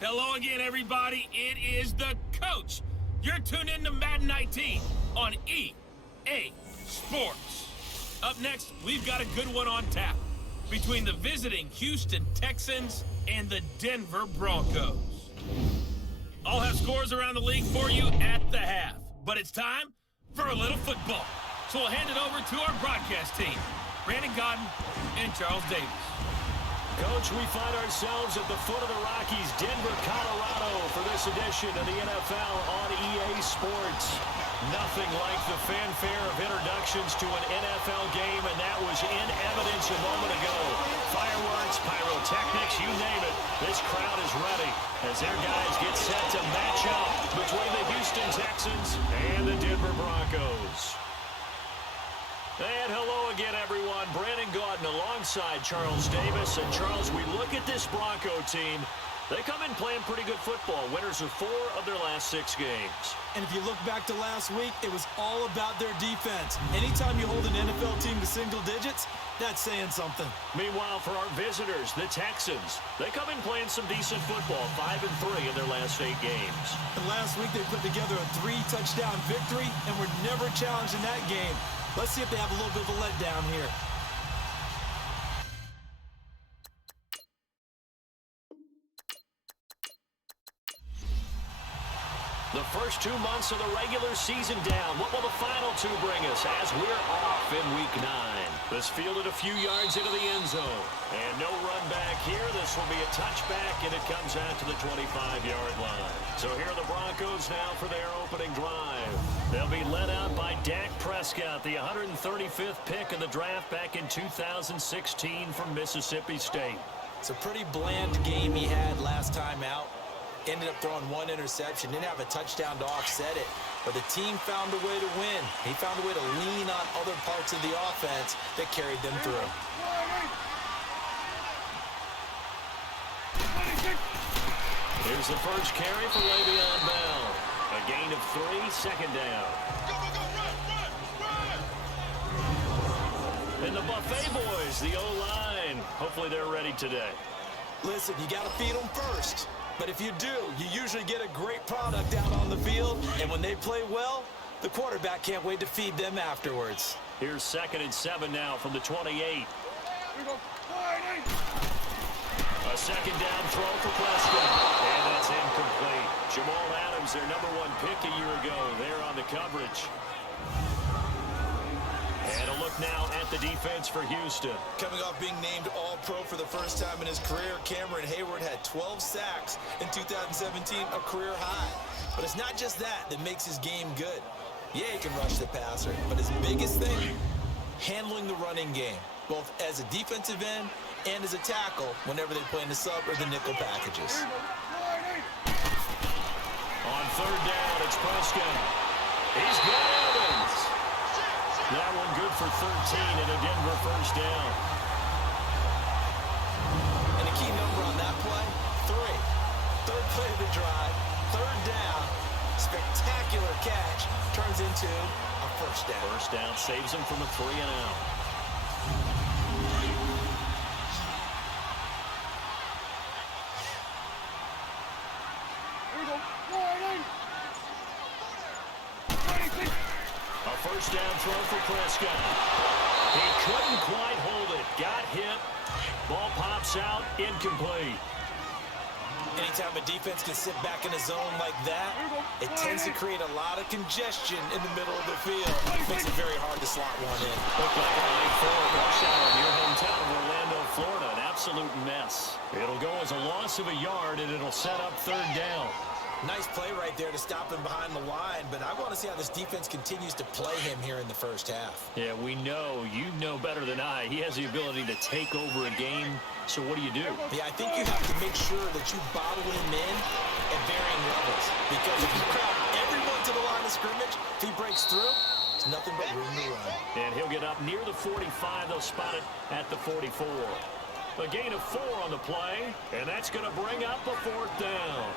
Hello again, everybody. It is the coach. You're tuned in to Madden 19 on EA Sports. Up next, we've got a good one on tap between the visiting Houston Texans and the Denver Broncos. I'll have scores around the league for you at the half, but it's time for a little football. So we'll hand it over to our broadcast team, Brandon Godden and Charles Davis. Coach, we find ourselves at the foot of the Rockies, Denver, Colorado, for this edition of the NFL on EA Sports. Nothing like the fanfare of introductions to an NFL game, and that was in evidence a moment ago. Fireworks, pyrotechnics, you name it. This crowd is ready as their guys get set to match up between the Houston Texans and the Denver Broncos. And hello again, everyone. Brandon Gaudin alongside Charles Davis. And Charles, we look at this Bronco team. They come in playing pretty good football. Winners of 4 of their last 6 games. And if you look back to last week, it was all about their defense. Anytime you hold an NFL team to single digits, that's saying something. Meanwhile, for our visitors, the Texans, they come in playing some decent football, 5-3 in their last 8 games. And last week, they put together a 3-touchdown victory and were never challenged in that game. Let's see if they have a little bit of a letdown here. The first 2 months of the regular season down. What will the final 2 bring us as we're off in Week 9? This fielded a few yards into the end zone. And no run back here. This will be a touchback, and it comes out to the 25-yard line. So here are the Broncos now for their opening drive. They'll be led out by Dak Prescott, the 135th pick in the draft back in 2016 from Mississippi State. It's a pretty bland game he had last time out. Ended up throwing 1 interception, didn't have a touchdown to offset it, but the team found a way to win. He found a way to lean on other parts of the offense that carried them through. Here's the first carry for Le'Veon Bell. A gain of 3, second down. And the Buffet boys, the O-line, hopefully they're ready today. Listen, you got to feed them first. But if you do, you usually get a great product out on the field, and when they play well, the quarterback can't wait to feed them afterwards. Here's 2nd and 7 now from the 28. A second down throw for Prescott, and that's incomplete. Jamal Adams, their #1 pick a year ago, there on the coverage. And a look now at the defense for Houston. Coming off being named All-Pro for the first time in his career, Cameron Hayward had 12 sacks in 2017, a career high. But it's not just that makes his game good. Yeah, he can rush the passer, but his biggest thing, handling the running game, both as a defensive end and as a tackle whenever they play in the sub or the nickel packages. On 3rd down, it's Prescott. He's got Evans. That one good for 13 and a Denver first down. And a key number on that play, 3. 3rd play of the drive, 3rd down, spectacular catch, turns into a first down. First down saves him from a 3 and out. First down throw for Prescott. He couldn't quite hold it. Got hit. Ball pops out. Incomplete. Anytime a defense can sit back in a zone like that, it tends to create a lot of congestion in the middle of the field. Makes it very hard to slot one in. Looked like a late forward rush hour in your hometown of Orlando, Florida. An absolute mess. It'll go as a loss of a yard, and it'll set up 3rd down. Nice play right there to stop him behind the line, but I want to see how this defense continues to play him here in the first half. Yeah, we know. You know better than I. He has the ability to take over a game, so what do you do? Yeah, I think you have to make sure that you bottle him in at varying levels, because if you crowd everyone to the line of scrimmage, if he breaks through, it's nothing but room to run. And he'll get up near the 45. They'll spot it at the 44. A gain of 4 on the play, and that's going to bring up a 4th down.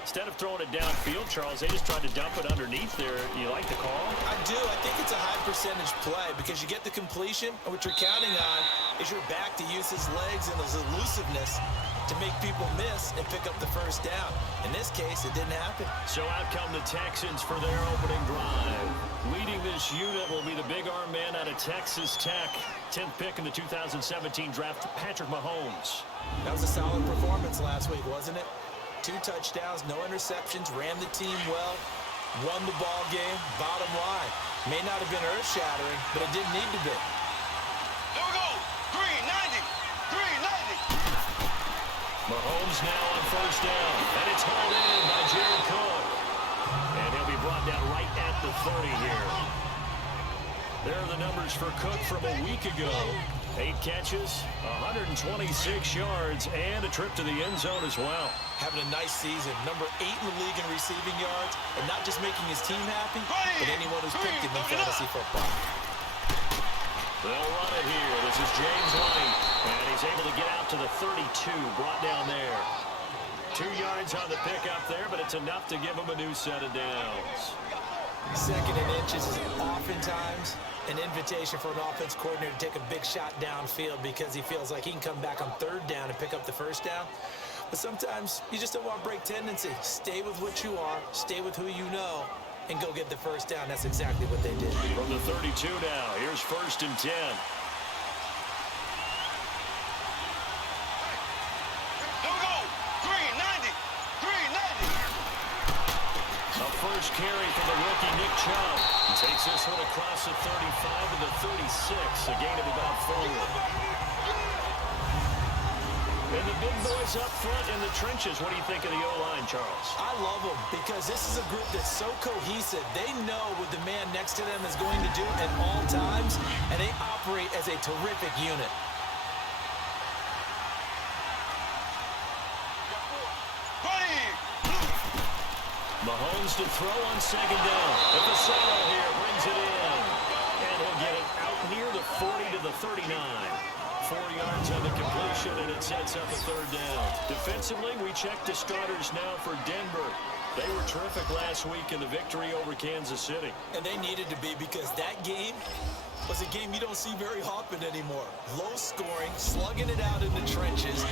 Instead of throwing it downfield, Charles, they just tried to dump it underneath there. You like the call? I do. I think it's a high-percentage play because you get the completion, and what you're counting on is your back to use his legs and his elusiveness to make people miss and pick up the first down. In this case, it didn't happen. So out come the Texans for their opening drive. Leading this unit will be the big arm man out of Texas Tech. 10th pick in the 2017 draft, Patrick Mahomes. That was a solid performance last week, wasn't it? 2 touchdowns, no interceptions, ran the team well, won the ball game. Bottom line, may not have been earth-shattering, but it didn't need to be. Here we go. 390. 390. Mahomes now on first down, and it's hauled in by Jared Cook. And he'll be brought down right at the 30 here. There are the numbers for Cook from a week ago. 8 catches, 126 yards, and a trip to the end zone as well. Having a nice season. Number 8 in the league in receiving yards, and not just making his team happy, but anyone who's picked him in fantasy football. They'll run it here. This is James White, and he's able to get out to the 32, brought down there. 2 yards on the pickup there, but it's enough to give him a new set of downs. Second and inches is oftentimes an invitation for an offense coordinator to take a big shot downfield because he feels like he can come back on third down and pick up the first down. But sometimes you just don't want to break tendency. Stay with what you are, stay with who you know, and go get the first down. That's exactly what they did. From the 32 now, here's 1st and 10. Here we go. 390. 390. A first carry for the rookie Nick Chubb. He takes this one across the 35 to the 36, a gain of about 4. And the big boys up front in the trenches. What do you think of the O-line, Charles? I love them because this is a group that's so cohesive. They know what the man next to them is going to do at all times, and they operate as a terrific unit. Mahomes to throw on 2nd down. And Fasano here brings it in. And he'll get it out near the 40 to the 39. 4 yards on the completion, and it sets up a 3rd down. Defensively, we check the starters now for Denver. They were terrific last week in the victory over Kansas City. And they needed to be because that game was a game you don't see very often anymore. Low scoring, slugging it out in the trenches.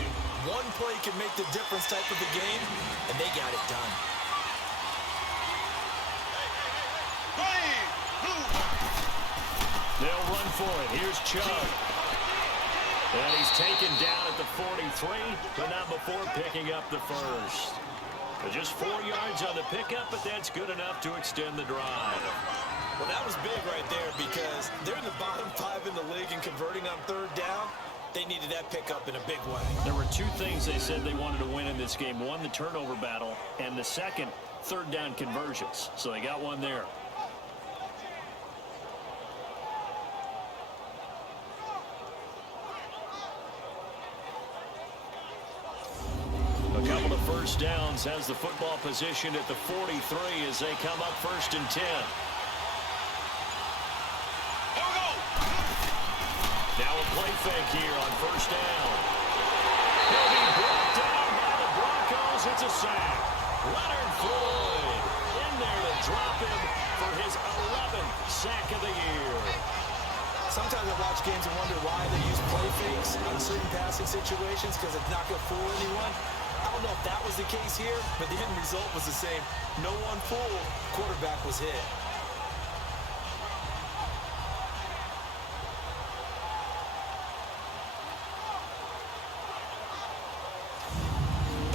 One play can make the difference type of a game, and they got it done. They'll run for it. Here's Chubb. And he's taken down at the 43, but not before picking up the first. But just 4 yards on the pickup, but that's good enough to extend the drive. Well, that was big right there because they're in the bottom 5 in the league and converting on 3rd down. They needed that pickup in a big way. There were 2 things they said they wanted to win in this game. One, the turnover battle, and the second, 3rd down conversions. So they got one there. A couple of first downs has the football positioned at the 43 as they come up 1st and 10. Here we go. Now a play fake here on 1st down. He'll be brought down by the Broncos. It's a sack. Leonard Floyd in there to drop him for his 11th sack of the year. Sometimes I watch games and wonder why they use play fakes on certain passing situations because it's not going to fool anyone. I don't know if that was the case here, but the end result was the same. No one fooled. Quarterback was hit.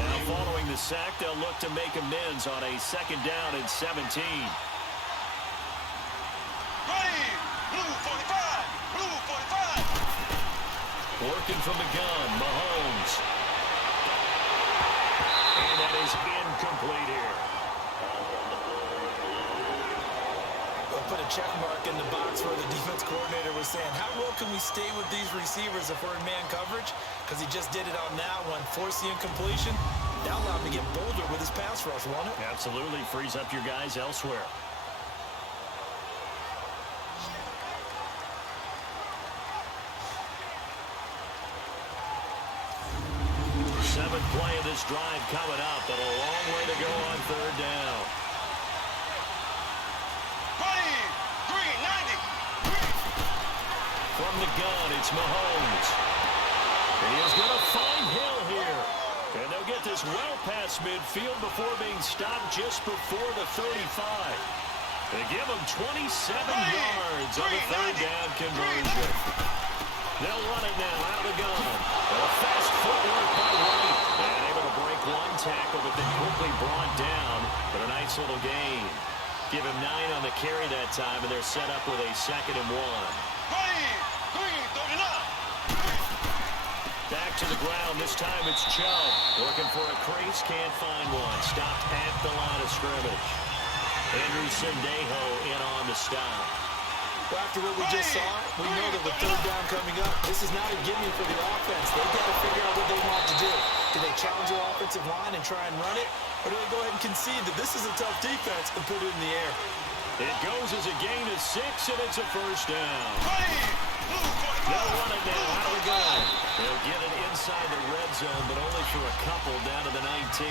Now following the sack, they'll look to make amends on a 2nd down and 17. Ready. Blue 45. Blue 45. Working from the gun, Mahomes. And that is incomplete here. They'll put a check mark in the box where the defense coordinator was saying, how well can we stay with these receivers if we're in man coverage? Because he just did it on that one, forced the incompletion. That allowed him to get bolder with his pass rush, won't it? Absolutely frees up your guys elsewhere. Seventh play of this drive coming up, but a long way to go on 3rd down. Ready. 390. From the gun, it's Mahomes. And he is going to find Hill here. They'll get this well past midfield before being stopped just before the 35. They give them 27 yards on the third down conversion. They'll run it now out of the gun. A fast footwork by White. And able to break one tackle, but then quickly brought down. But a nice little gain. Give him 9 on the carry that time, and they're set up with a 2nd and 1. Back to the ground. This time it's Chubb. Looking for a crease. Can't find one. Stopped at the line of scrimmage. Andrew Sendejo in on the stop. Well, after what we just saw, we know that with third down coming up, this is not a gimme for the offense. They've got to figure out what they want to do. Do they challenge their offensive line and try and run it? Or do they go ahead and concede that this is a tough defense and put it in the air? It goes as a gain of 6, and it's a first down. They'll run it now out of the gun. They'll get it inside the red zone, but only for a couple down to the 19.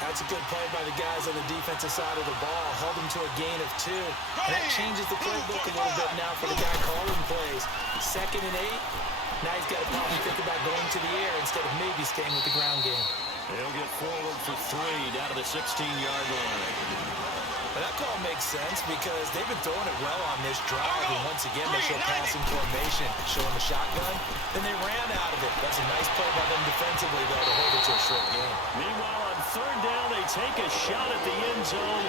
That's a good play by the guys on the defensive side of the ball. Held them to a gain of 2. And that changes the playbook a little bit now for the guy calling plays. 2nd and 8. Now he's got to probably think about going to the air instead of maybe staying with the ground game. They'll get forward for 3 down to the 16-yard line. Well, that call makes sense because they've been throwing it well on this drive. And once again, they show passing formation, showing the shotgun. Then they ran out of it. That's a nice play by them defensively, though, to hold it to a short game. Meanwhile, on third down, they take a shot at the end zone,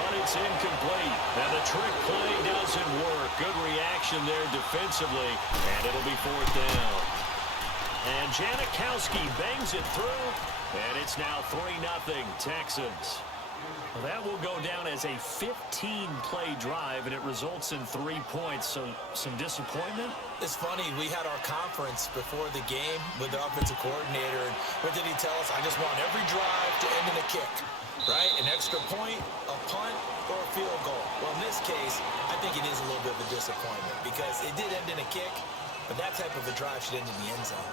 but it's incomplete. And the trick play doesn't work. Good reaction there defensively, and it'll be 4th down. And Janikowski bangs it through, and it's now 3-0 Texans. Well, that will go down as a 15-play drive, and it results in 3 points. So some disappointment? It's funny. We had our conference before the game with the offensive coordinator. And what did he tell us? I just want every drive to end in a kick, right? An extra point, a punt, or a field goal. Well, in this case, I think it is a little bit of a disappointment because it did end in a kick, but that type of a drive should end in the end zone.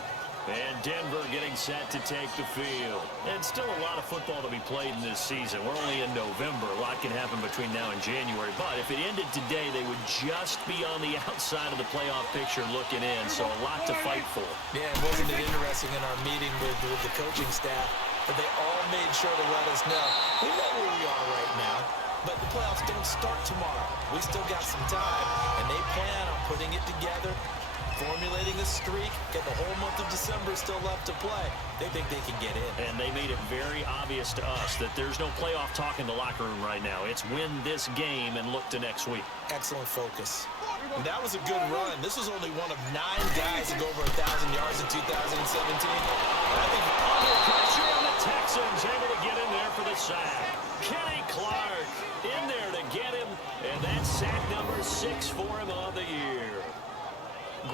And Denver getting set to take the field. And still a lot of football to be played in this season. We're only in November. A lot can happen between now and January. But if it ended today, they would just be on the outside of the playoff picture looking in. So a lot to fight for. Yeah, wasn't it interesting in our meeting with the coaching staff that they all made sure to let us know, we know where we are right now, but the playoffs don't start tomorrow. We still got some time, and they plan on putting it together, formulating a streak, get the whole month of December still left to play. They think they can get in. And they made it very obvious to us that there's no playoff talk in the locker room right now. It's win this game and look to next week. Excellent focus. And that was a good run. This was only one of 9 guys to go over 1,000 yards in 2017. And I think under pressure on the Texans, able to get in there for the sack. Kenny Clark in there to get him, and that's sack number 6 for him on the year.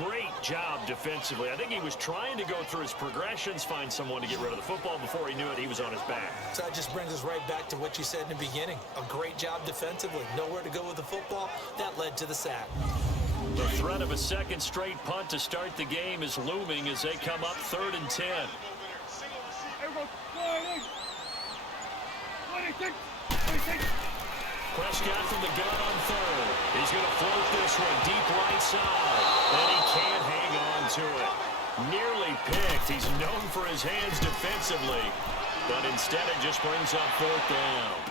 Great job defensively. I think he was trying to go through his progressions, find someone to get rid of the football. Before he knew it, he was on his back. So that just brings us right back to what you said in the beginning. A great job defensively. Nowhere to go with the football. That led to the sack. The threat of a second straight punt to start the game is looming as they come up 3rd and 10. Prescott from the gun on 3rd. He's going to float this one deep right side. And he can't hang on to it. Nearly picked. He's known for his hands defensively. But instead it just brings up 4th down.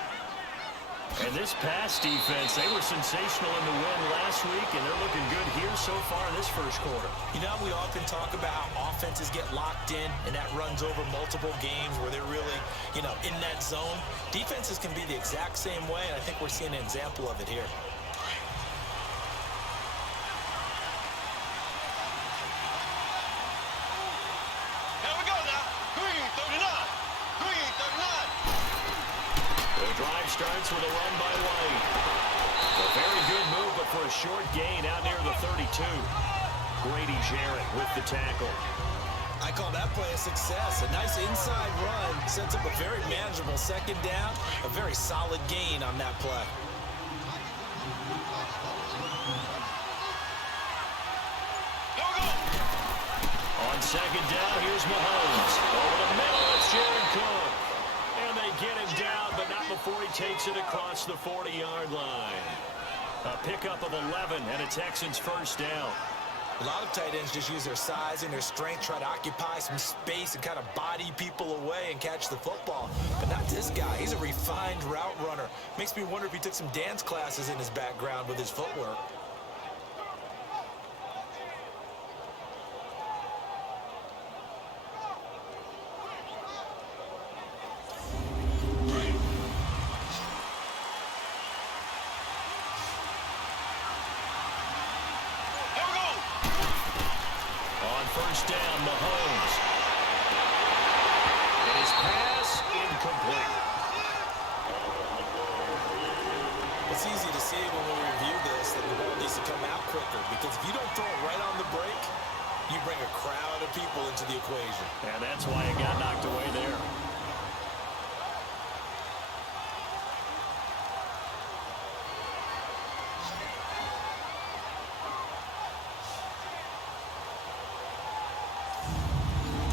And this pass defense, they were sensational in the win last week, and they're looking good here so far in this first quarter. You know, we often talk about how offenses get locked in, and that runs over multiple games where they're really, in that zone. Defenses can be the exact same way, and I think we're seeing an example of it here. Here we go now. Green 39. Green 39. The drive starts with a run by White. A very good move, but for a short gain out near the 32. Grady Jarrett with the tackle. I call that play a success. A nice inside run sets up a very manageable 2nd down. A very solid gain on that play. Here we go. On 2nd down, here's Mahomes. Over the middle, it's Jared Cook. And they get him down, but not before he takes it across the 40-yard line. A pickup of 11 and a Texans first down. A lot of tight ends just use their size and their strength, try to occupy some space and kind of body people away and catch the football. But not this guy. He's a refined route runner. Makes me wonder if he took some dance classes in his background with his footwork. First down, Mahomes. And his pass incomplete. It's easy to see when we review this that the ball needs to come out quicker, because if you don't throw it right on the break, you bring a crowd of people into the equation. And that's why it got knocked away there.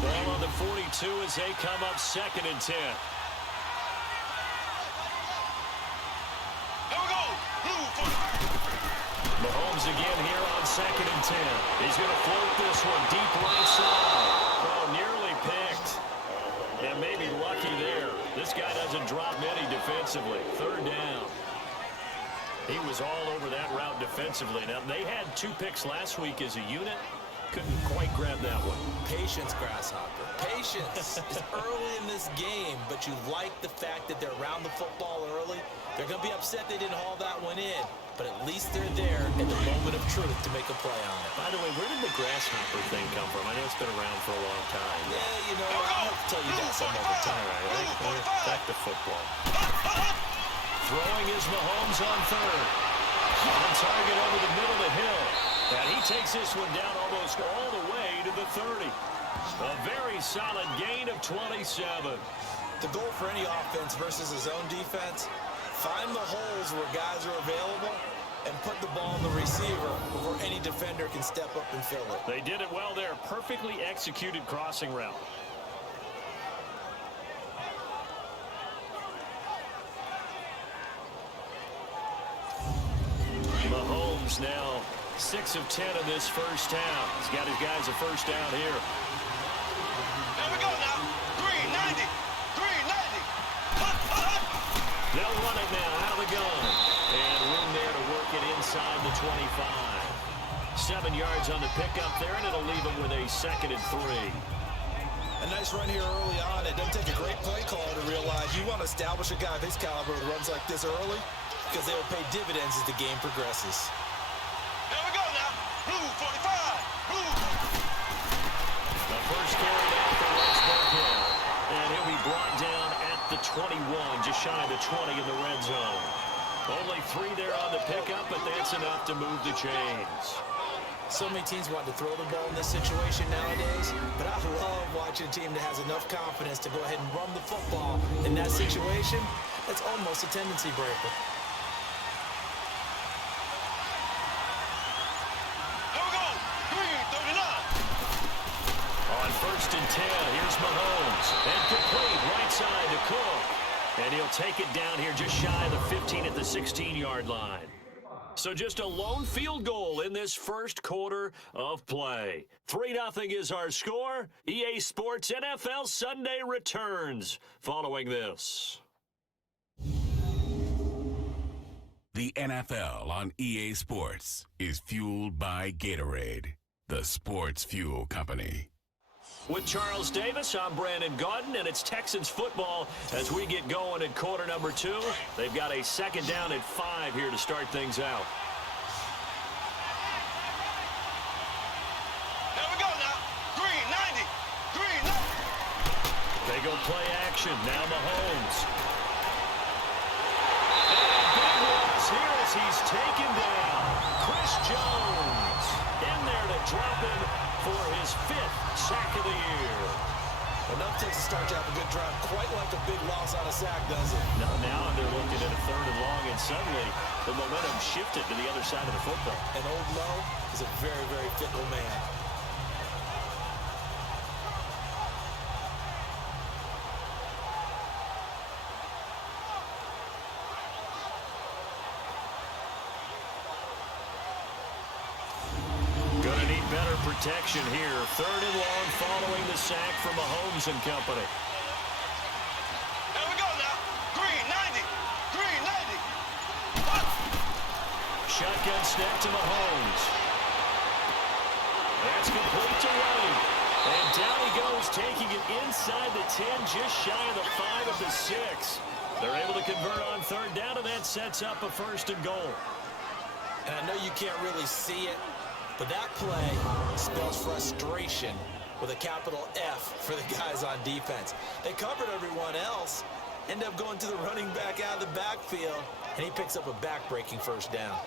Ball on the 42 as they come up 2nd and 10. Mahomes again here on 2nd and 10. He's going to float this one deep right side. Oh, nearly picked. And maybe lucky there. This guy doesn't drop many defensively. 3rd down. He was all over that route defensively. Now, they had 2 picks last week as a unit. Couldn't quite grab that one. Patience, Grasshopper. Patience. It's early in this game, but you like the fact that they're around the football early. They're going to be upset they didn't haul that one in, but at least they're there at the moment of truth to make a play on it. By the way, where did the grasshopper thing come from? I know it's been around for a long time. Yeah, you know, I'll tell you that some other time. All right, back to football. Throwing is Mahomes on 3rd. On target over the middle of the hill. And he takes this one down almost all the way to the 30. A very solid gain of 27. The goal for any offense versus a zone defense, find the holes where guys are available and put the ball in the receiver before any defender can step up and fill it. They did it well there. Perfectly executed crossing route. Mahomes now 6 of 10 in this first down. He's got his guys a first down here. Here we go now. 390. 390. They'll run it now out of the gun. And room there to work it inside the 25. 7 yards on the pickup there, and it'll leave them with a 2nd and 3. A nice run here early on. It doesn't take a great play caller to realize you want to establish a guy of his caliber with runs like this early, because they will pay dividends as the game progresses. Here we go now. Blue 45. Blue. The first carry down for Rex Burkhead. And he'll be brought down at the 21, just shy of the 20 in the red zone. Only 3 there on the pickup, but that's enough to move the chains. So many teams want to throw the ball in this situation nowadays, but I love watching a team that has enough confidence to go ahead and run the football. In that situation, that's almost a tendency breaker. Here we go. 339. On 1st and 10, here's Mahomes. And complete right side to Cook. And he'll take it down here just shy of the 15 at the 16-yard line. So just a lone field goal in this first quarter of play. 3-0 is our score. EA Sports NFL Sunday returns following this. The NFL on EA Sports is fueled by Gatorade, the sports fuel company. With Charles Davis, I'm Brandon Gaudin, and it's Texans football as we get going in quarter number 2. They've got a 2nd down and 5 here to start things out. Here we go now. 390. 390. They go play action. Now Mahomes. And a big loss here as he's taken down. Chris Jones in there to drop him for his 5th sack of the year. Enough takes a start to have a good drive, quite like a big loss on a sack, does it? Now they're looking at a 3rd and long, and suddenly the momentum shifted to the other side of the football. And Old Mo is a very, very fickle man. protection here. 3rd and long following the sack from Mahomes and company. Here we go now. Green 90. Green 90. Shotgun snap to Mahomes. That's complete to Wright. And down he goes, taking it inside the 10, just shy of the 5 of the 6. They're able to convert on 3rd down, and that sets up a 1st and goal. And I know you can't really see it, but that play spells frustration with a capital F for the guys on defense. They covered everyone else, end up going to the running back out of the backfield, and he picks up a back-breaking 1st down.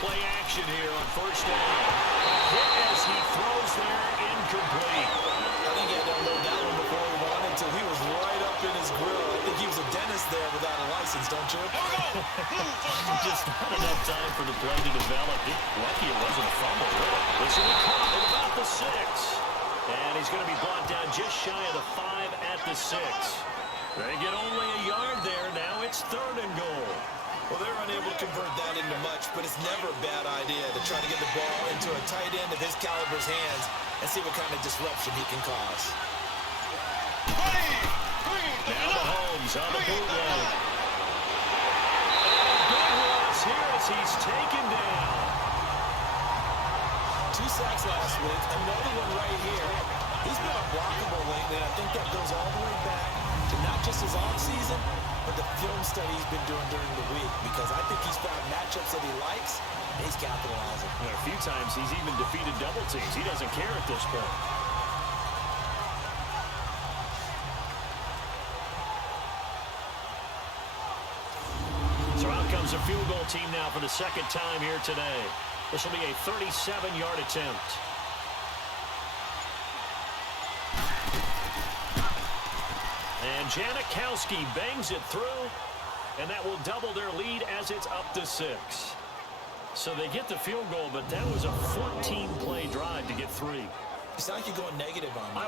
Play action here on 1st down. Hit as he throws there, incomplete. I think he had to unload that one before he wanted to. He was right up in his grill. I think he was a dentist there without a license, don't you? Just not enough time for the play to develop. Lucky it wasn't a fumble, really. This will be caught at about the 6. And he's going to be brought down just shy of the 5 at the 6. They get only a yard there. Now it's 3rd and goal. Well, they're unable to convert that into much, but it's never a bad idea to try to get the ball into a tight end of his caliber's hands and see what kind of disruption he can cause. Now Mahomes on the bootleg. Big loss here as he's taken down. 2 sacks last week, another one right here. He's been unblockable lately, and I think that goes all the way back to not just his offseason, but the film study he's been doing during the week, because I think he's found matchups that he likes, and he's capitalizing. A few times he's even defeated double teams. He doesn't care at this point. So out comes a field goal team now for the 2nd time here today. This will be a 37-yard attempt. And Janikowski bangs it through, and that will double their lead as it's up to 6. So they get the field goal, but that was a 14-play drive to get 3. You sound like you're going negative on me,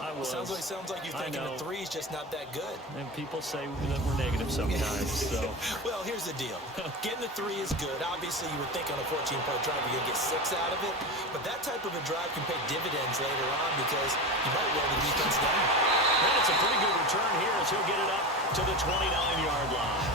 I was. Sounds like you're thinking the 3 is just not that good. And people say that we're negative sometimes. So. Well, here's the deal. Getting the 3 is good. Obviously, you would think on a 14-play drive you're going to get 6 out of it. But that type of a drive can pay dividends later on because you might wear the defense down. And it's a pretty good return here as he'll get it up to the 29-yard line.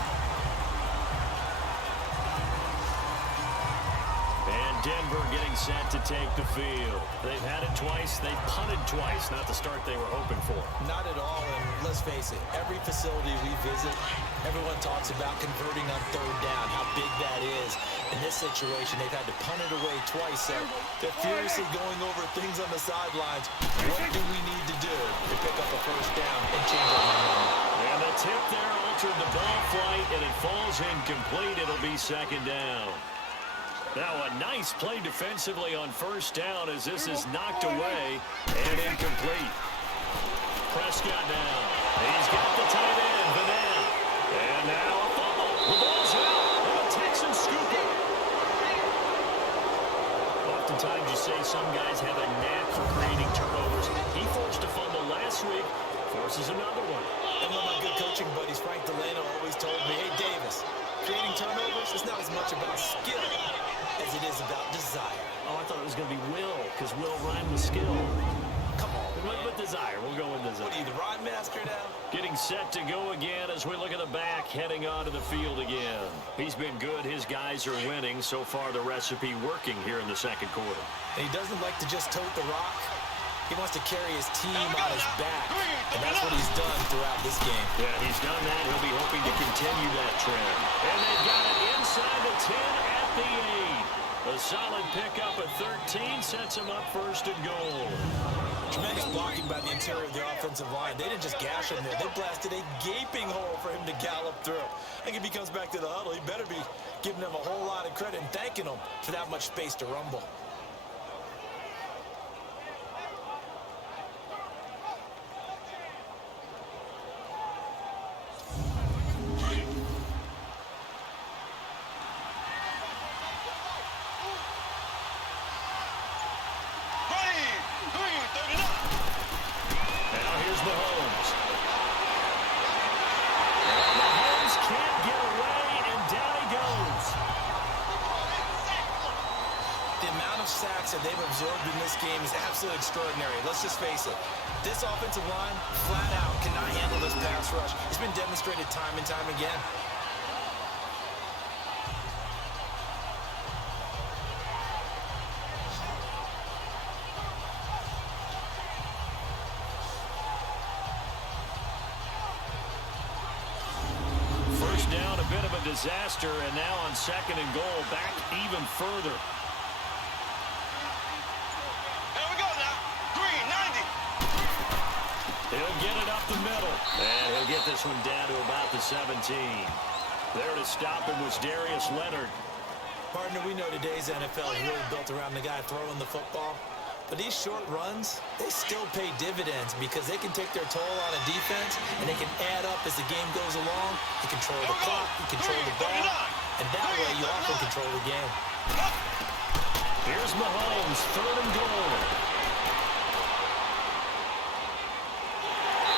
And Denver getting set to take the field. They've had it twice. They've punted twice. Not the start they were hoping for. Not at all. And let's face it, every facility we visit, everyone talks about converting on 3rd down, how big that is. In this situation, they've had to punt it away twice. So they're furiously going over things on the sidelines. What do we need to do to pick up a 1st down and change our momentum? And the tip there altered the ball flight, and it falls incomplete. It'll be 2nd down. Now a nice play defensively on 1st down as this is knocked away and incomplete. Prescott now. He's got the tight end, Vanette. And now a fumble. The ball's out. And the Texans scoop it. Oftentimes you say some guys have a knack for creating turnovers. He forced a fumble last week. Forces another one. And one of my good coaching buddies, Frank Delano, always told me, hey, Davis, creating turnovers is not as much about skill as it is about desire. Oh, I thought it was going to be will, because will rhyme with skill. Come on, With desire. We'll go with desire. What are you, the rhyme master now? Getting set to go again as we look at the back, heading onto the field again. He's been good. His guys are winning. So far, the recipe working here in the 2nd quarter. And he doesn't like to just tote the rock. He wants to carry his team on his back, and that's what he's done throughout this game. Yeah, he's done that. He'll be hoping to continue that trend. And they've got it inside the 10 at the 8. A solid pickup at 13 sets him up 1st and goal. Tremendous blocking by the interior of the offensive line. They didn't just gash him there. They blasted a gaping hole for him to gallop through. I think if he comes back to the huddle, he better be giving them a whole lot of credit and thanking them for that much space to rumble. The amount of sacks that they've absorbed in this game is absolutely extraordinary. Let's just face it. This offensive line, flat out, cannot handle this pass rush. It's been demonstrated time and time again. First down, a bit of a disaster, and now on 2nd and goal, back even further. Here we go now. Green, 90. He'll get it up the middle, and he'll get this one down to about the 17. There to stop him was Darius Leonard. Partner, we know today's NFL is really built around the guy throwing the football. But these short runs, they still pay dividends because they can take their toll on a defense, and they can add up as the game goes along. You control the clock, you control the ball, and that way you also control the game. Here's Mahomes, 3rd and goal.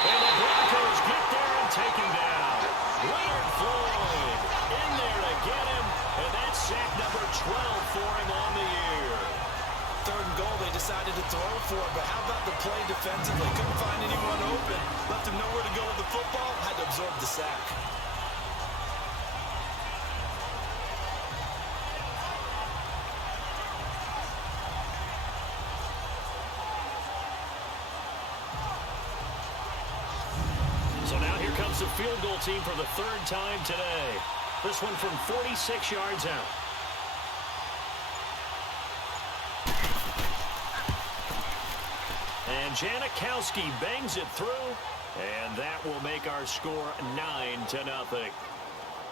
And the Broncos get there and take him down. Leonard Floyd in there to get him, and that's sack number 12 for him on the year. 3rd and goal, they decided to throw for it, but how about the play defensively? Couldn't find anyone open. Left him nowhere to go with the football. Had to absorb the sack. So now here comes the field goal team for the 3rd time today. This one from 46 yards out. And Janikowski bangs it through, and that will make our score 9-0.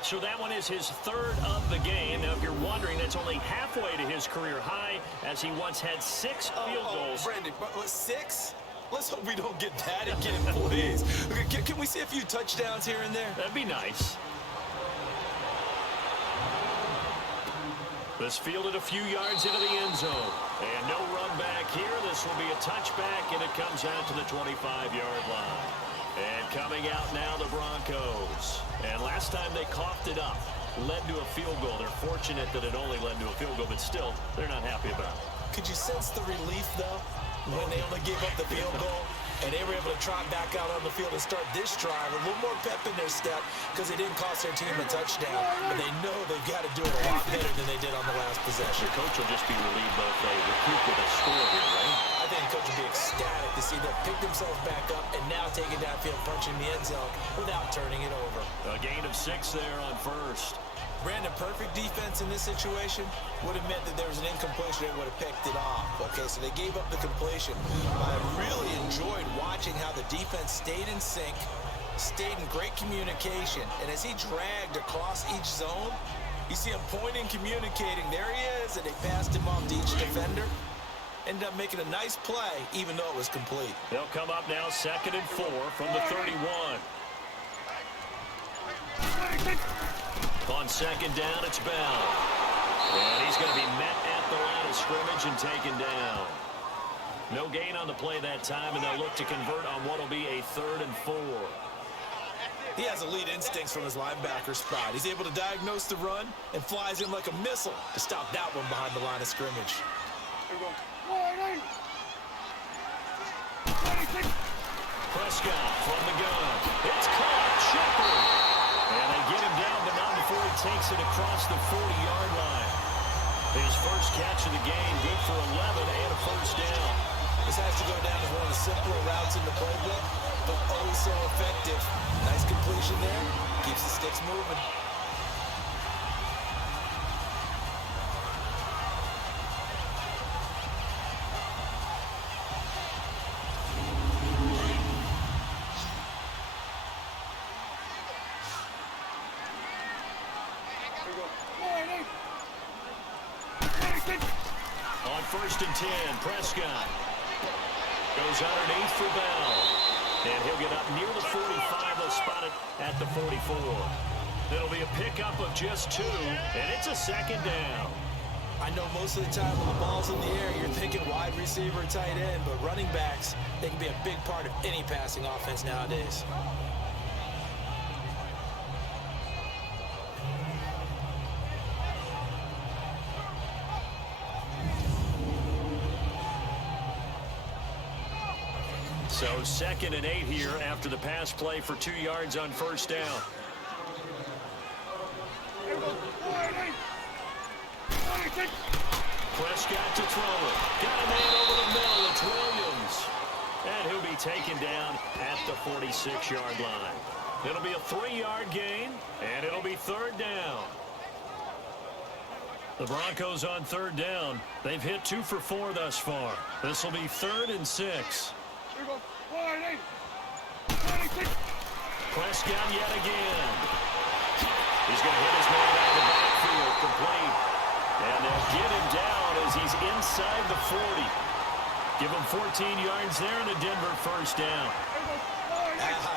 So that one is his 3rd of the game. Now, if you're wondering, that's only halfway to his career high, as he once had 6 field goals. Brandon, but 6? Let's hope we don't get that again, please. Can we see a few touchdowns here and there? That'd be nice. This fielded a few yards into the end zone. And no run back here. This will be a touchback, and it comes out to the 25-yard line. And coming out now, the Broncos. And last time they coughed it up, led to a field goal. They're fortunate that it only led to a field goal, but still, they're not happy about it. Could you sense the relief, though, when they only gave up the field goal? And they were able to trot back out on the field and start this drive with a little more pep in their step because it didn't cost their team a touchdown. But they know they've got to do it a lot better than they did on the last possession. Your coach will just be relieved though if they recoup with a score here, right? I think the coach will be ecstatic to see them pick themselves back up and now take it downfield, punching the end zone without turning it over. A gain of 6 there on 1st. Brandon, perfect defense in this situation would have meant that there was an incompletion that would have picked it off. Okay, so they gave up the completion. I really enjoyed watching how the defense stayed in sync, stayed in great communication, and as he dragged across each zone, you see him pointing, communicating. There he is, and they passed him off to each defender. Ended up making a nice play, even though it was complete. They'll come up now 2nd and 4 from the 31. On 2nd down, it's Bell. And he's going to be met at the line of scrimmage and taken down. No gain on the play that time, and they'll look to convert on what will be a 3rd and 4. He has elite instincts from his linebacker spot. He's able to diagnose the run and flies in like a missile to stop that one behind the line of scrimmage. Prescott from the gun. It's caught. Shepard. And they get him down, but not before he takes it across the 40-yard line. His first catch of the game, good for 11 and a first down. This has to go down as one of the simpler routes in the playbook, but oh so effective. Nice completion there. Keeps the sticks moving. On 1st and 10, Prescott goes underneath for Bell. And he'll get up near the 45. They'll spot it at the 44. It'll be a pickup of just 2, and it's a 2nd down. I know most of the time when the ball's in the air, you're thinking wide receiver, tight end, but running backs, they can be a big part of any passing offense nowadays. So 2nd and 8 here after the pass play for 2 yards on first down. Prescott to throw it. Got a man over the middle. It's Williams. And he'll be taken down at the 46-yard line. It'll be a 3-yard gain, and it'll be 3rd down. The Broncos on 3rd down. They've hit 2 for 4 thus far. This will be 3rd and 6. Prescott yet again. He's going to hit his man out of the backfield, complete. And they'll get him down as he's inside the 40. Give him 14 yards there and a Denver first down.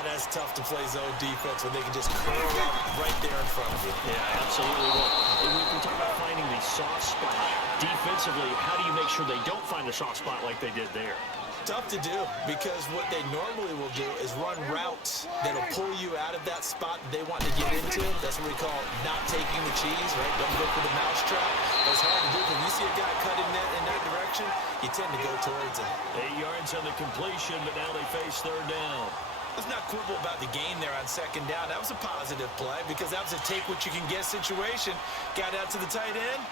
That's tough to play zone defense when they can just curl up right there in front of you. Yeah, absolutely. Well, we talk about finding the soft spot. Defensively, how do you make sure they don't find the soft spot like they did there? Tough to do, because what they normally will do is run routes that'll pull you out of that spot they want to get into. That's what we call not taking the cheese, right? Don't go for the mousetrap. That's hard to do, because you see a guy cutting in that direction, you tend to go towards him. 8 yards on the completion, but now they face 3rd down. Let's not quibble about the gain there on 2nd down. That was a positive play, because that was a take-what-you-can-get situation. Got out to the tight end.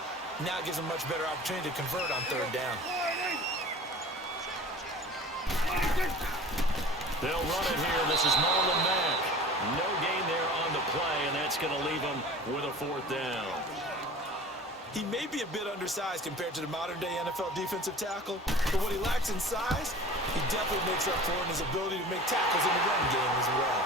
Now it gives them a much better opportunity to convert on 3rd down. They'll run it here. This is Marlon Mack. No gain there on the play, and that's going to leave them with a 4th down. He may be a bit undersized compared to the modern-day NFL defensive tackle, but what he lacks in size, he definitely makes up for in his ability to make tackles in the run game as well.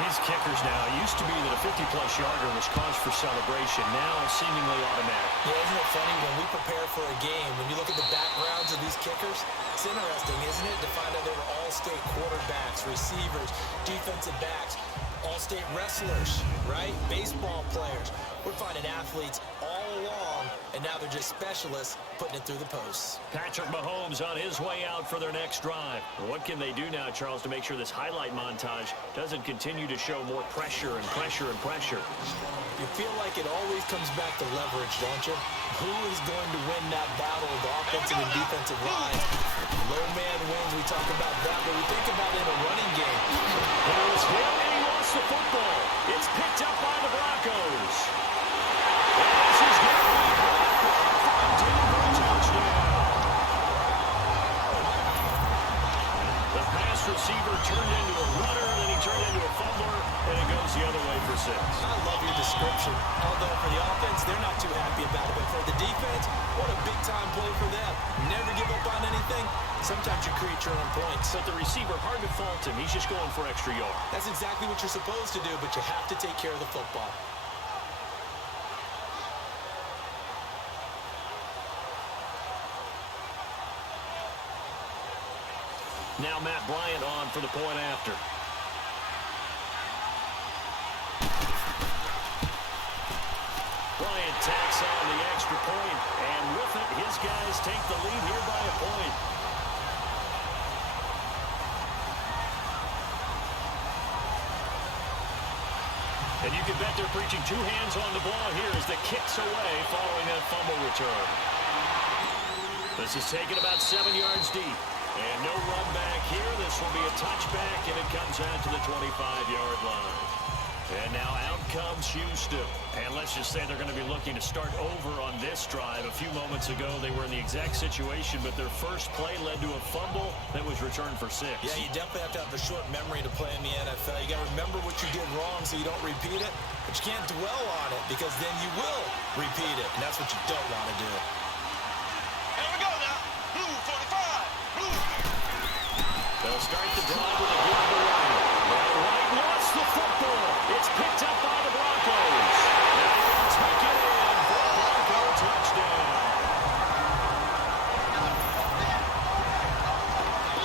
These kickers now, it used to be that a 50-plus yarder was cause for celebration. Now seemingly automatic. Yeah, isn't it funny when we prepare for a game, when you look at the backgrounds of these kickers, it's interesting, isn't it, to find out they were all-state quarterbacks, receivers, defensive backs, all-state wrestlers, right? Baseball players. We're finding athletes all along, and now they're just specialists putting it through the posts. Patrick Mahomes on his way out for their next drive. What can they do now, Charles, to make sure this highlight montage doesn't continue to show more pressure and pressure and pressure? You feel like it always comes back to leverage, don't you? Who is going to win that battle of the offensive and defensive lines? Low man wins, we talk about that, but we think about it in a running game. It was him, and he lost the football. It's picked up by the Broncos. And this is going to be for a Denver touchdown. The pass receiver turned into a runner, then he turned into a fumbler, and it goes the other way for 6. I love your description. Although for the offense, they're not too happy about it. But for the defense, what a big-time play for them. Never give up on anything. Sometimes you create your own points. But the receiver, hard to fault him. He's just going for extra yard. That's exactly what you're supposed to do, but you have to take care of the football. Now Matt Bryant on for the point after. Bryant tacks on the extra point, and with it, his guys take the lead here by a point. And you can bet they're preaching 2 hands on the ball here as the kick's away following that fumble return. This is taken about 7 yards deep. And no run back here. This will be a touchback, and it comes out to the 25-yard line. And now out comes Houston. And let's just say they're going to be looking to start over on this drive. A few moments ago, they were in the exact situation, but their first play led to a fumble that was returned for 6. Yeah, you definitely have to have a short memory to play in the NFL. You got to remember what you did wrong so you don't repeat it, but you can't dwell on it because then you will repeat it, and that's what you don't want to do. Here we go now. Blue 45. Blue. They'll start the drive with a good right. Now White lost the football. It's picked up by the Broncos. And they'll take it in for a Bronco touchdown.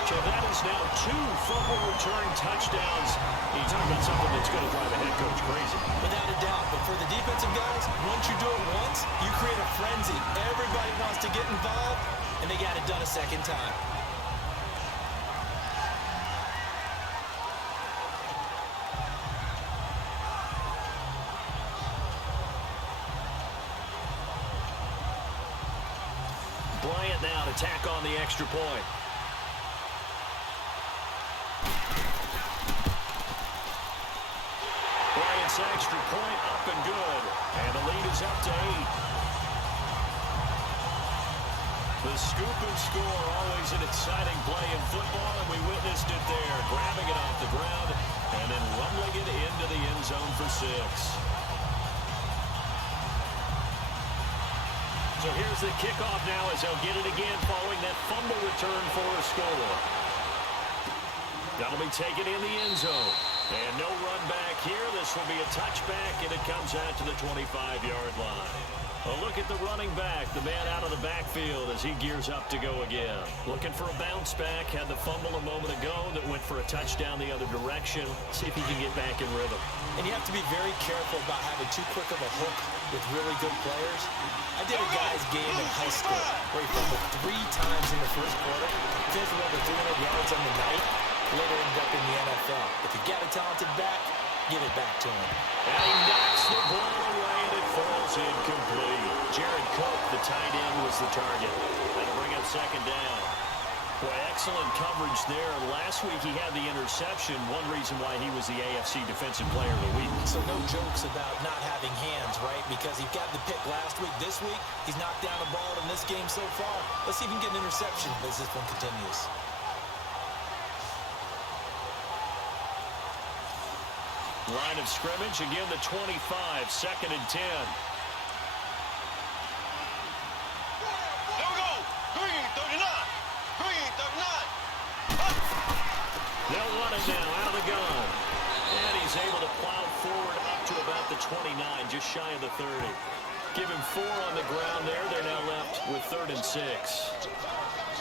So that is now 2 fumble return touchdowns. You talk about something that's going to drive a head coach crazy. Without a doubt, but for the defensive guys, once you do it once, you create a frenzy. Everybody wants to get involved, and they got it done a second time. Bryant now to tack on the extra point. This extra point up and good. And the lead is up to 8. The scoop and score, always an exciting play in football, and we witnessed it there. Grabbing it off the ground and then rumbling it into the end zone for 6. So here's the kickoff now as they'll get it again following that fumble return for a score. That'll be taken in the end zone. And no run back here. This will be a touchback, and it comes out to the 25-yard line. A look at the running back, the man out of the backfield as he gears up to go again. Looking for a bounce back, had the fumble a moment ago that went for a touchdown the other direction. See if he can get back in rhythm. And you have to be very careful about having too quick of a hook with really good players. I did a guy's game in high school where he fumbled 3 times in the first quarter, finished with over 300 yards on the night, later ended up in the NFL. If you got a talented back, give it back to him. And he knocks the ball away, and it falls incomplete. Jared Cook, the tight end, was the target. That'll bring up second down. Boy, excellent coverage there. Last week he had the interception, one reason why he was the AFC Defensive Player of the Week. So no jokes about not having hands, right? Because he got the pick last week. This week, he's knocked down a ball in this game so far. Let's see if he can get an interception as this one continues. Line of scrimmage, again the 25, 2nd and 10. There we go. Green, 39. Green, 39. They'll run it now out of the gun. And he's able to plow forward up to about the 29, just shy of the 30. Give him 4 on the ground there. They're now left with 3rd and 6.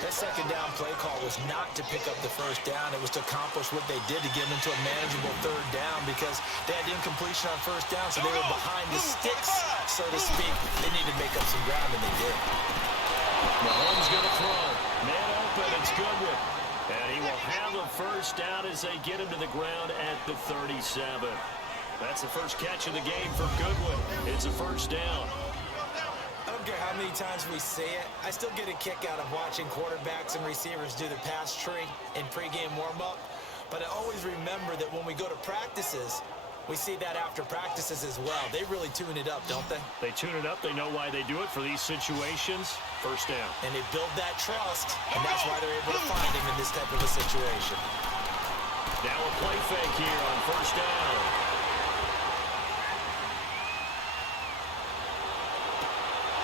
That second down play call was not to pick up the first down. It was to accomplish what they did to get them into a manageable 3rd down because they had incompletion on first down, so they were behind the sticks, so to speak. They need to make up some ground, and they did. Mahomes going to throw. Man open. It's Goodwin. And he will have a first down as they get him to the ground at the 37. That's the first catch of the game for Goodwin. It's a first down. I don't care how many times we say it, I still get a kick out of watching quarterbacks and receivers do the pass tree in pregame warm-up. But I always remember that when we go to practices, we see that after practices as well. They really tune it up, don't they? They tune it up. They know why they do it for these situations. First down. And they build that trust, and that's why they're able to find him in this type of a situation. Now a play fake here on first down.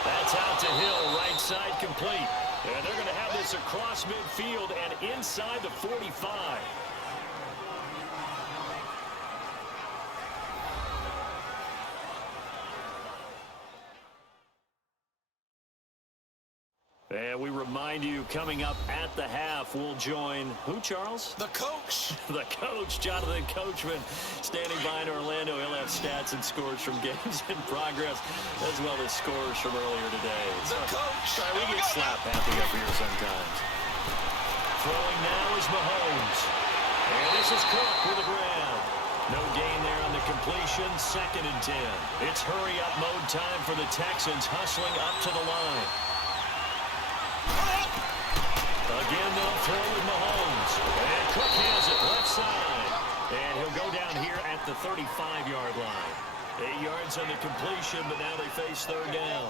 That's out to Hill, right side complete. And they're going to have this across midfield and inside the 45. And we remind you, coming up at the half, we'll join who, Charles? The coach. The coach, Jonathan Coachman, standing by in Orlando. He'll have stats and scores from games in progress, as well as scores from earlier today. The coach. Sorry, we get slap happy up here sometimes. Throwing now is Mahomes. And this is Cook with the ground. No gain there on the completion. 2nd and 10. It's hurry-up mode time for the Texans, hustling up to the line. Again, they'll throw with Mahomes. And Cook has it left side. And he'll go down here at the 35-yard line. 8 yards on the completion, but now they face 3rd down.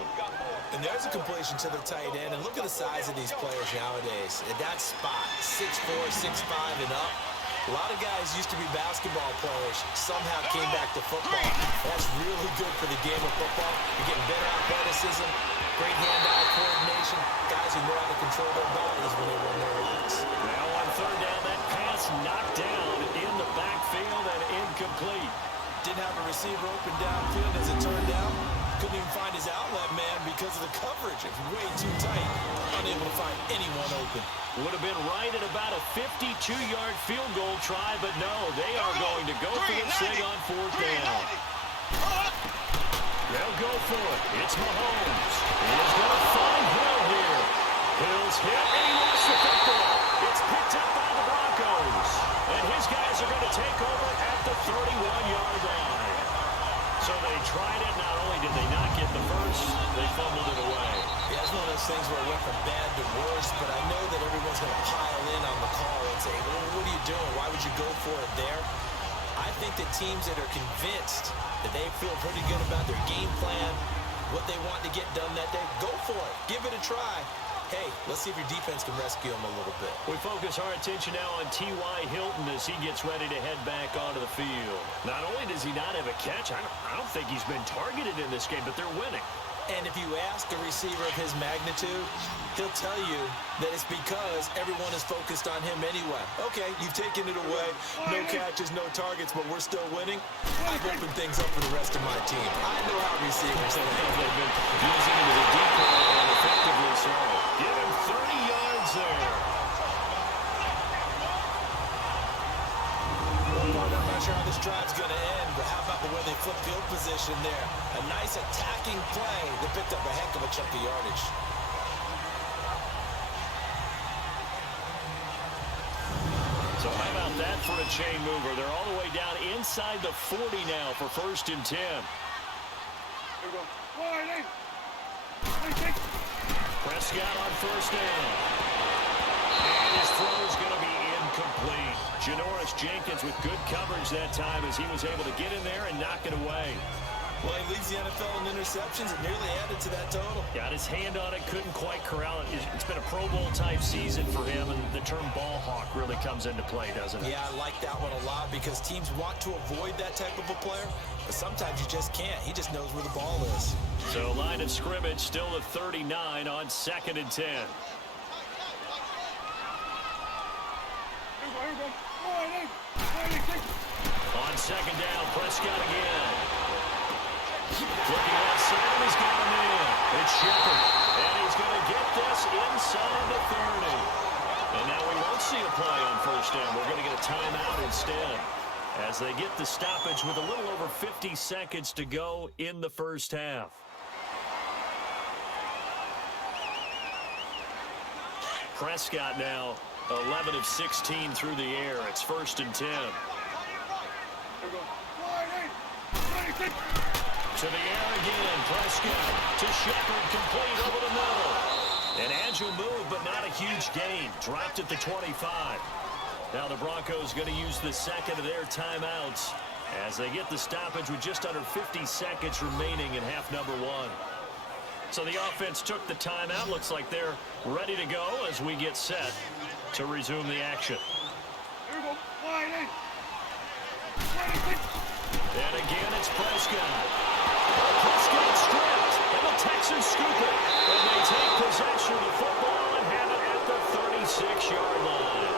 And there's a completion to the tight end. And look at the size of these players nowadays. At that spot, 6'4", 6'5", and up. A lot of guys used to be basketball players. Somehow came back to football. That's really good for the game of football. You're getting better athleticism, great hand-eye coordination. Guys who know how to control their bodies when they run their routes. Now on 3rd down, that pass knocked down in the backfield and incomplete. Didn't have a receiver open downfield as it turned out. Couldn't even find his outlet man because of the coverage. It's way too tight. Unable to find anyone open. Would have been right at about a 52-yard field goal try, but no, they are going to go for this thing on 4th down. They'll go for it. It's Mahomes. He's going to find Hill here. Hill's hit, and he lost the football. It's picked up by the Broncos. And his guys are going to take over at the 31-yard line. So they tried it. Not only did they not get the first, they fumbled it away. Yeah, it's one of those things where it went from bad to worse, but I know that everyone's going to pile in on the call and say, well, what are you doing? Why would you go for it there? I think that teams that are convinced that they feel pretty good about their game plan, what they want to get done that day, go for it. Give it a try. Hey, let's see if your defense can rescue them a little bit. We focus our attention now on T.Y. Hilton as he gets ready to head back onto the field. Not only does he not have a catch, I don't think he's been targeted in this game, but they're winning. And if you ask a receiver of his magnitude, he'll tell you that it's because everyone is focused on him anyway. Okay, you've taken it away. No catches, no targets, but we're still winning. I've opened things up for the rest of my team. I know how receivers think. They've been using him as a decoy and effectively so. Give him 30 yards there. I'm not sure how this drive's going to end, but how about the way they flip field position there? A nice attacking play that picked up a heck of a chunk of yardage. So how about that for a chain mover? They're all the way down inside the 40 now for 1st and 10. Prescott on 1st down. And his throw's going to be incomplete. Janoris Jenkins with good coverage that time as he was able to get in there and knock it away. Well, he leads the NFL in interceptions and nearly added to that total. Got his hand on it, couldn't quite corral it. It's been a Pro Bowl type season for him, and the term ball hawk really comes into play, doesn't it? Yeah, I like that one a lot because teams want to avoid that type of a player, but sometimes you just can't. He just knows where the ball is. So line of scrimmage still at 39 on 2nd and 10. On 2nd down, Prescott again. Looking outside, and he's got him in. It's Shepard, and he's going to get this inside the 30. And now we won't see a play on 1st down. We're going to get a timeout instead as they get the stoppage with a little over 50 seconds to go in the 1st half. Prescott now 11 of 16 through the air. It's 1st and 10. To the air again, Prescott to Shepard, complete over the middle. An agile move, but not a huge gain. Dropped at the 25. Now the Broncos going to use the second of their timeouts as they get the stoppage with just under 50 seconds remaining in half number 1. So the offense took the timeout. Looks like they're ready to go as we get set to resume the action. And again, it's Prescott. Prescott stripped, and the Texans scoop it. And they take possession of the football and have it at the 36-yard line.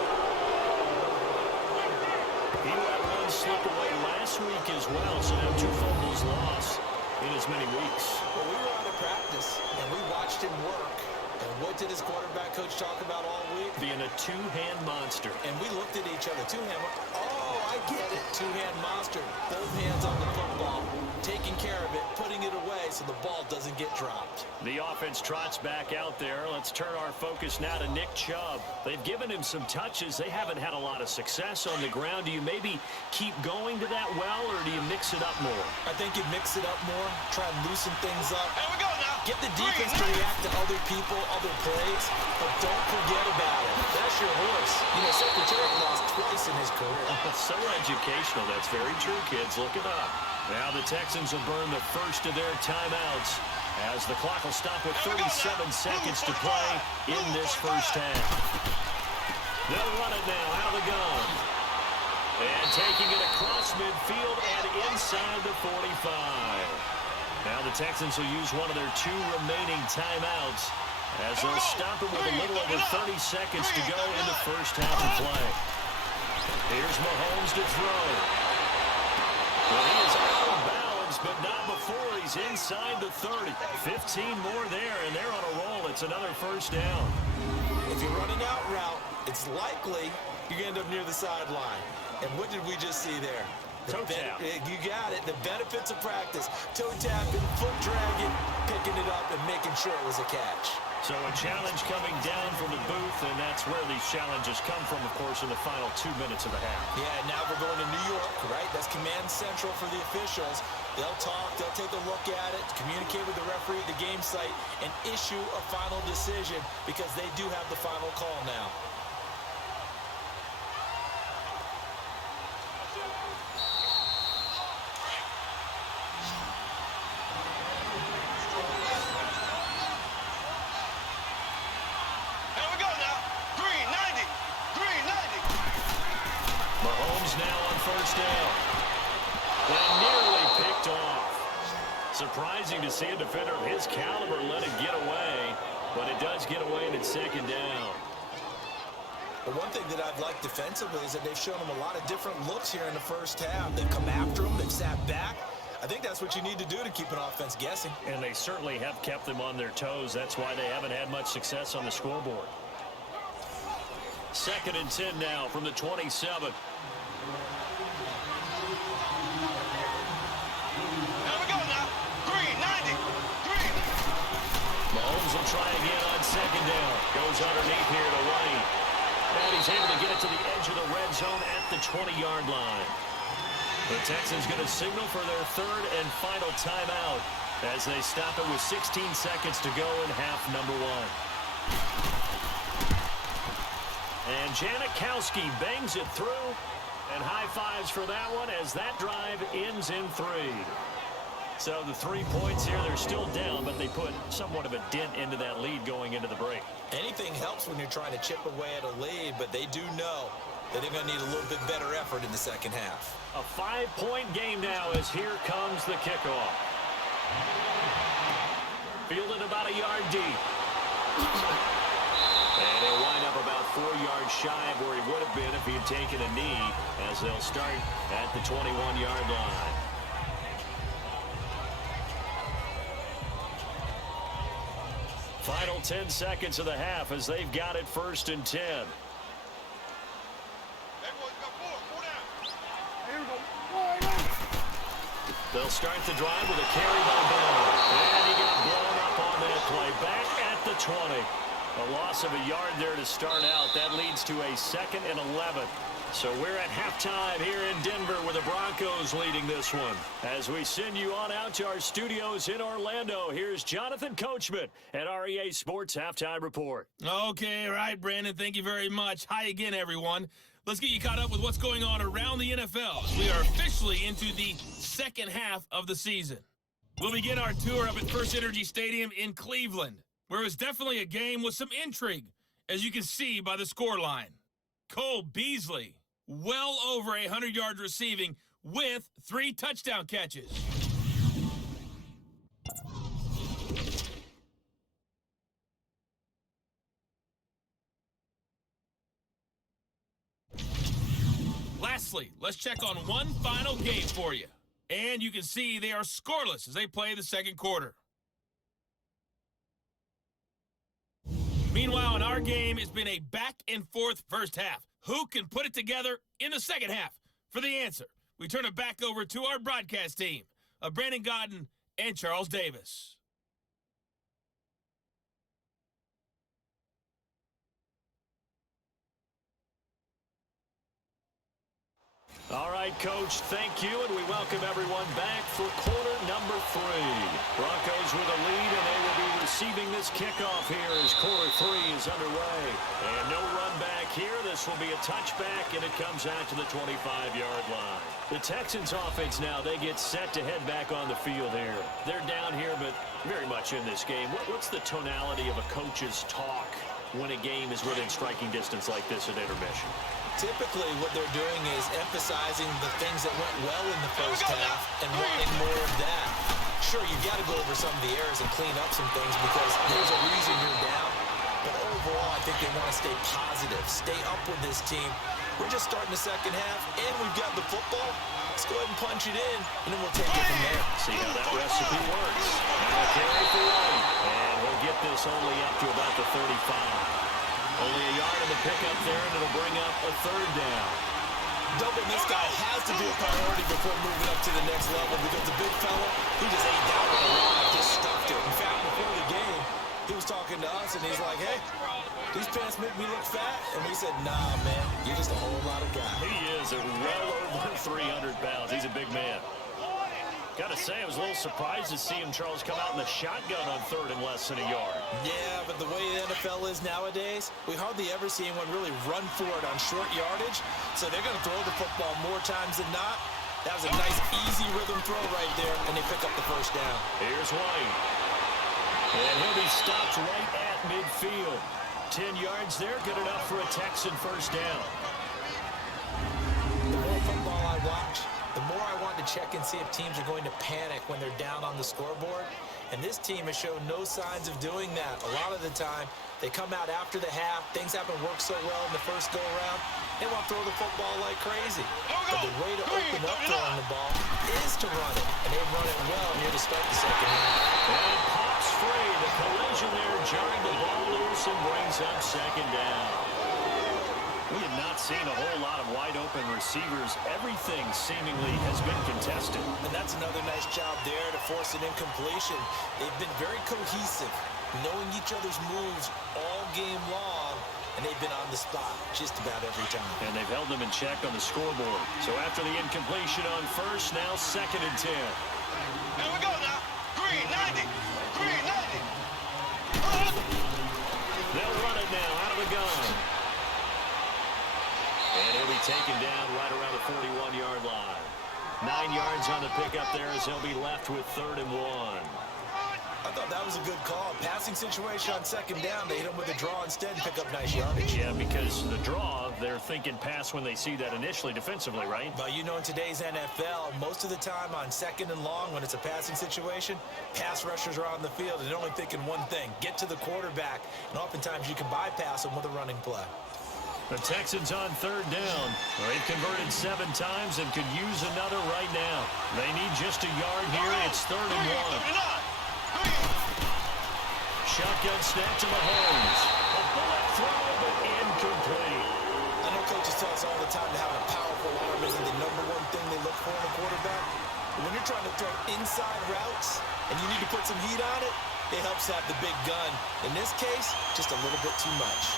He let one slip away last week as well, so now 2 fumbles lost in as many weeks. Well, we were out of practice, and we watched him work. And what did his quarterback coach talk about all week? Being a two-hand monster. And we looked at each other. Two-hand. Oh, I get it. Two-hand monster. Both hands on the football. Taking care of it. Putting it away so the ball doesn't get dropped. The offense trots back out there. Let's turn our focus now to Nick Chubb. They've given him some touches. They haven't had a lot of success on the ground. Do you maybe keep going to that well, or do you mix it up more? I think you mix it up more. Try and loosen things up. Here we go now. Get the defense to react to other people, other plays, but don't forget about it. That's your horse. You know, Secretary lost twice in his career. So educational. That's very true, kids. Look it up. Now the Texans will burn the first of their timeouts as the clock will stop with 37 seconds to play in this first half. They'll run it now out of the gun. And taking it across midfield and inside the 45. Now the Texans will use one of their 2 remaining timeouts as they'll stop it with a little over 30 seconds to go in the first half of play. Here's Mahomes to throw. Well, he is out of bounds, but not before he's inside the 30. 15 more there, and they're on a roll. It's another first down. If you run an out route, it's likely you're going to end up near the sideline. And what did we just see there? Toe tap. You got it. The benefits of practice. Toe tapping, foot dragging, picking it up, and making sure it was a catch. So a challenge coming down from the booth, and that's where these challenges come from, of course, in the final 2 minutes of the half. Yeah, now we're going to New York, right? That's command central for the officials. They'll talk, they'll take a look at it, communicate with the referee at the game site, and issue a final decision because they do have the final call now. first down. And nearly picked off. Surprising to see a defender of his caliber let it get away, but it does get away and it's second down. But one thing that I've liked defensively is that they've shown them a lot of different looks here in the first half. They've come after them. They've sat back. I think that's what you need to do to keep an offense guessing. And they certainly have kept them on their toes. That's why they haven't had much success on the scoreboard. 2nd and 10 now from the 27. Here we go now. Green, 90. Green. Mahomes will try again on 2nd down. Goes underneath here to White. And he's able to get it to the edge of the red zone at the 20-yard line. The Texans going to signal for their 3rd and final timeout as they stop it with 16 seconds to go in half number 1. And Janikowski bangs it through, and high fives for that one as that drive ends in 3. So the 3 points here, they're still down, but they put somewhat of a dent into that lead going into the break. Anything helps when you're trying to chip away at a lead, but they do know that they're going to need a little bit better effort in the second half. A 5-point game now as here comes the kickoff. Fielded about a yard deep. And he'll wind up about 4 yards shy of where he would have been if he had taken a knee, as they'll start at the 21-yard line. Final 10 seconds of the half as they've got it 1st and 10. They'll start the drive with a carry by Bell. And he got blown up on that play. Back at the 20. A loss of a yard there to start out. That leads to a 2nd and 11. So we're at halftime here in Denver with the Broncos leading this one. As we send you on out to our studios in Orlando, here's Jonathan Coachman at our EA Sports Halftime Report. Okay, all right, Brandon, thank you very much. Hi again, everyone. Let's get you caught up with what's going on around the NFL. We are officially into the second half of the season. We'll begin our tour up at First Energy Stadium in Cleveland, where it was definitely a game with some intrigue, as you can see by the scoreline. Cole Beasley, well over 100 yards receiving with 3 touchdown catches. Lastly, let's check on one final game for you. And you can see they are scoreless as they play the second quarter. Meanwhile, in our game, it's been a back-and-forth first half. Who can put it together in the second half? For the answer, we turn it back over to our broadcast team of Brandon Godden and Charles Davis. All right, Coach, thank you, and we welcome everyone back for quarter number 3. Broncos with a lead, and they will be receiving this kickoff here as quarter 3 is underway. And no run back here. This will be a touchback, and it comes out to the 25-yard line. The Texans offense now, they get set to head back on the field here. They're down here, but very much in this game. What's the tonality of a coach's talk when a game is within striking distance like this at intermission? Typically, what they're doing is emphasizing the things that went well in the first half and wanting more of that. Sure, you got to go over some of the errors and clean up some things because there's a reason you're down. But overall, I think they want to stay positive, stay up with this team. We're just starting the second half, and we've got the football. Let's go ahead and punch it in, and then we'll take it from there. See how that recipe works. Now carry for one, and we'll get this only up to about the 35. Only a yard in the pickup there, and it'll bring up a 3rd down. Doubling this guy has to be a priority before moving up to the next level because the big fella, he just ate down with a rod, just stuffed it. In fact, before the game, he was talking to us, and he's like, hey, these pants make me look fat. And we said, nah, man, you're just a whole lot of guy. He is at well over 300 pounds. He's a big man. Got to say, I was a little surprised to see him, Charles, come out in the shotgun on 3rd and less than a yard. Yeah, but the way the NFL is nowadays, we hardly ever see anyone really run for it on short yardage. So they're going to throw the football more times than not. That was a nice, easy rhythm throw right there, and they pick up the first down. Here's White. And he'll be stopped right at midfield. 10 yards there, good enough for a Texan first down. The more football I watch, the more I want to check and see if teams are going to panic when they're down on the scoreboard. And this team has shown no signs of doing that. A lot of the time, they come out after the half. Things haven't worked so well in the first go-around. They want to throw the football like crazy. But the way to open up throwing the ball is to run it. And they've run it well here to start the second half. And pops free. The collision there jarring the ball loose and brings up second down. We have not seen a whole lot of wide-open receivers. Everything seemingly has been contested. And that's another nice job there to force an incompletion. They've been very cohesive, knowing each other's moves all game long, and they've been on the spot just about every time. And they've held them in check on the scoreboard. So after the incompletion on first, now 2nd and 10. Here we go now. Green 90. Green 90. They'll run it now out of the gun. And he'll be taken down right around the 41-yard line. 9 yards on the pickup there as he'll be left with 3rd and 1. I thought that was a good call. Passing situation on second down. They hit him with a draw instead and pick up nice yardage. Yeah, because the draw, they're thinking pass when they see that initially defensively, right? But you know, in today's NFL, most of the time on second and long, when it's a passing situation, pass rushers are on the field and they're only thinking one thing, get to the quarterback. And oftentimes you can bypass them with a running play. The Texans on 3rd down. They've converted 7 times and could use another right now. They need just a yard here. It's 3rd and 1. Shotgun snap to Mahomes. A bullet throw, but incomplete. I know coaches tell us all the time that having a powerful arm isn't the number one thing they look for in a quarterback. But when you're trying to throw inside routes and you need to put some heat on it, it helps have the big gun. In this case, just a little bit too much.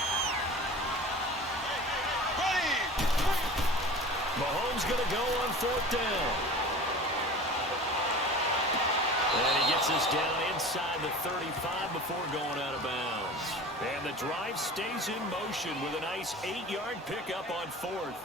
Mahomes going to go on 4th down. And he gets us down inside the 35 before going out of bounds. And the drive stays in motion with a nice 8-yard pickup on 4th.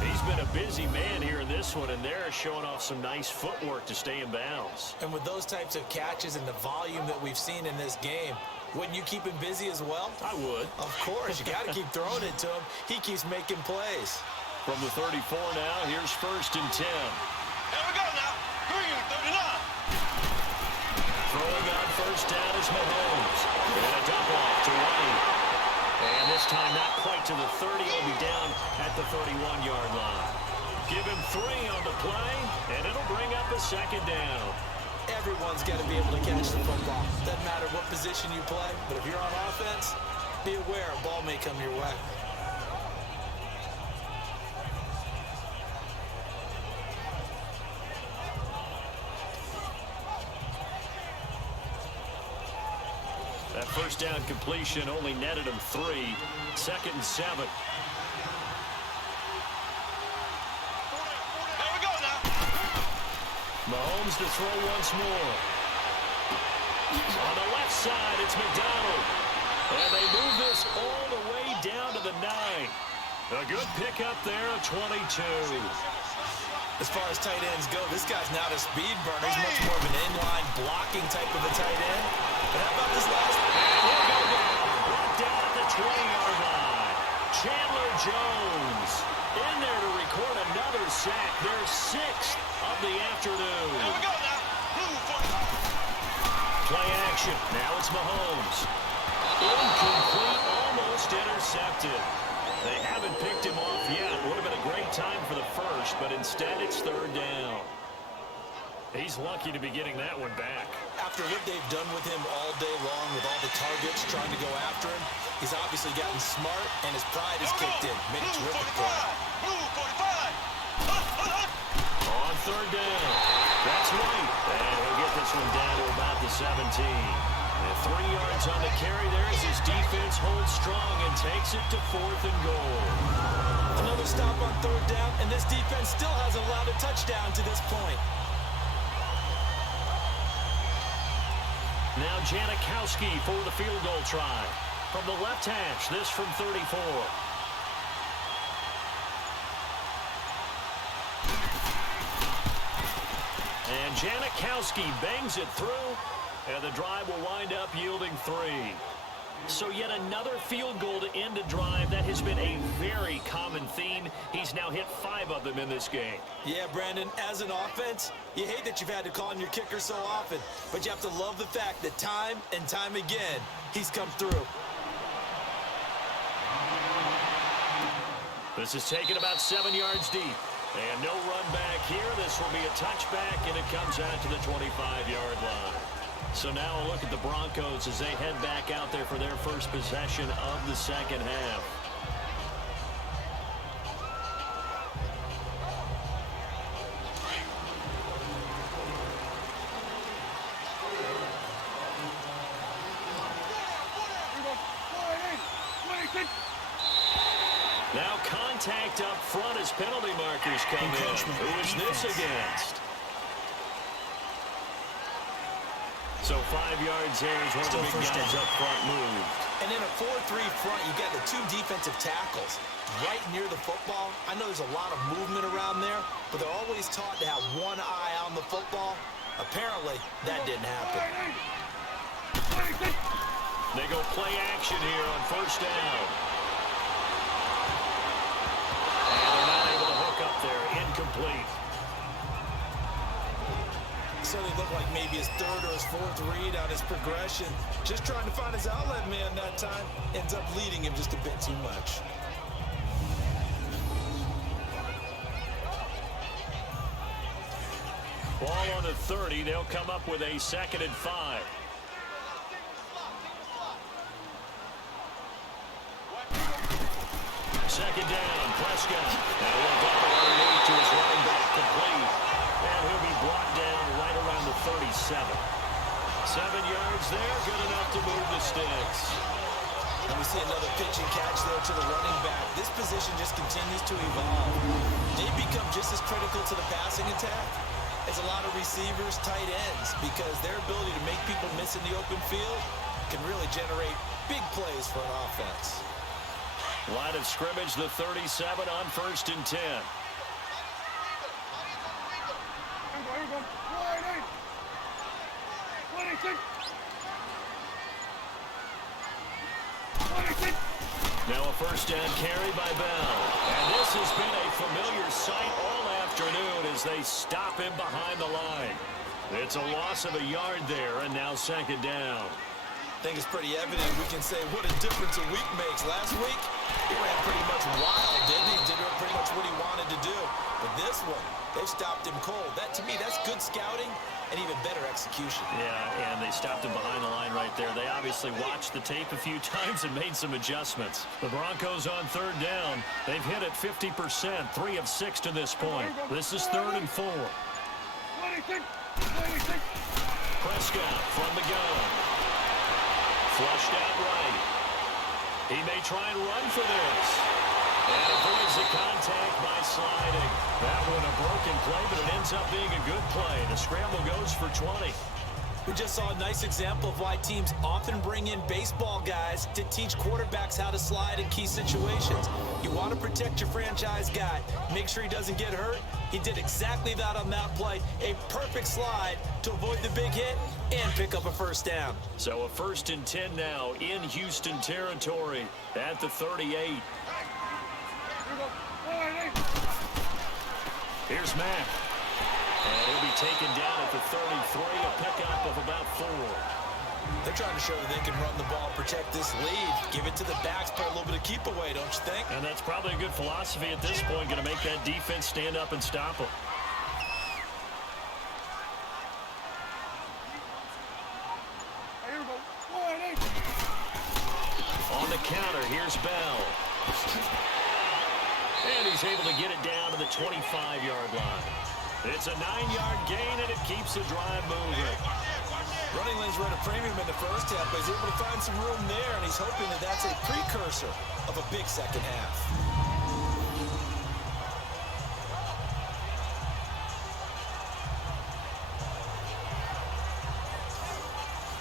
He's been a busy man here in this one, and they're showing off some nice footwork to stay in bounds. And with those types of catches and the volume that we've seen in this game, wouldn't you keep him busy as well? I would. Of course. You got to keep throwing it to him. He keeps making plays. From the 34 now, here's 1st and 10. Here we go now. Green 39. Throwing on 1st down is Mahomes. And a dump off to White. And this time not quite to the 30. He'll be down at the 31-yard line. Give him 3 on the play, and it'll bring up a 2nd down. Everyone's got to be able to catch the football. Doesn't matter what position you play, but if you're on offense, be aware a ball may come your way. That 1st down completion only netted him 3. 2nd and 7. Here we go now. Mahomes to throw once more. On the left side, it's McDonald. And they move this all the way down to the 9. A good pickup there, a 22. As far as tight ends go, this guy's not a speed burner. He's much more of an inline blocking type of a tight end. But how about this last one? He'll go down. Brought down at the 20-yard line. Chandler Jones in there to record another sack. Their 6th of the afternoon. Here we go now. Blue 45. Play action. Now it's Mahomes. Incomplete, almost intercepted. They haven't picked him off yet. Would have been a great time for the first, but instead it's 3rd down. He's lucky to be getting that one back. After what they've done with him all day long with all the targets trying to go after him, he's obviously gotten smart and his pride has kicked in. Made a terrific play. Blue 45. On 3rd down. That's White. And he'll get this one down to about the 17. And 3 yards on the carry there as his defense holds strong and takes it to 4th and goal. Another stop on 3rd down, and this defense still hasn't allowed a touchdown to this point. Now Janikowski for the field goal try. From the left hash, this from 34. And Janikowski bangs it through, and the drive will wind up yielding 3. So yet another field goal to end a drive. That has been a very common theme. He's now hit 5 of them in this game. Yeah, Brandon, as an offense, you hate that you've had to call on your kicker so often, but you have to love the fact that time and time again, he's come through. This is taken about 7 yards deep. And no run back here. This will be a touchback, and it comes out to the 25-yard line. So now a look at the Broncos as they head back out there for their first possession of the second half. Now contact up front as penalty markers come in. Who is this against? So 5 yards there is one of the big guys up front moved. And in a 4-3 front, you got the 2 defensive tackles right near the football. I know there's a lot of movement around there, but they're always taught to have one eye on the football. Apparently, that didn't happen. They go play action here on first down. And they're not able to hook up there. Incomplete. So they look like maybe his 3rd or his 4th read on his progression. Just trying to find his outlet man that time. Ends up leading him just a bit too much. Ball on the 30. They'll come up with a 2nd and 5. Second down, Prescott. Now look up underneath to his running back, complete. And he'll be brought down right around the 37. 7 yards there, good enough to move the sticks. And we see another pitch and catch there to the running back. This position just continues to evolve. They become just as critical to the passing attack as a lot of receivers, tight ends, because their ability to make people miss in the open field can really generate big plays for an offense. Line of scrimmage, the 37 on 1st and 10. Now a first down carry by Bell. And this has been a familiar sight all afternoon as they stop him behind the line. It's a loss of a yard there, and now 2nd down. I think it's pretty evident. We can say what a difference a week makes. Last week, he ran pretty much wild, didn't he? Did pretty much what he wanted to do. But this one, they stopped him cold. That, to me, that's good scouting and even better execution. Yeah, and they stopped him behind the line right there. They obviously watched the tape a few times and made some adjustments. The Broncos on 3rd down. They've hit it 50%, 3 of 6 to this point. This is 3rd and 4. Prescott from the gun. Flushed out right. He may try and run for this. And avoids the contact by sliding. That one a broken play, but it ends up being a good play. The scramble goes for 20. We just saw a nice example of why teams often bring in baseball guys to teach quarterbacks how to slide in key situations. You want to protect your franchise guy. Make sure he doesn't get hurt. He did exactly that on that play. A perfect slide to avoid the big hit and pick up a first down. So a 1st and 10 now in Houston territory at the 38. Here's Mack. And he'll be taken down at the 33, a pickup of about 4. They're trying to show that they can run the ball, protect this lead, give it to the backs, put a little bit of keep away, don't you think? And that's probably a good philosophy at this point, going to make that defense stand up and stop them. On the counter, here's Bell. And he's able to get it down to the 25-yard line. It's a 9-yard gain, and it keeps the drive moving. Running lanes were at a premium in the first half, but he's able to find some room there, and he's hoping that that's a precursor of a big second half.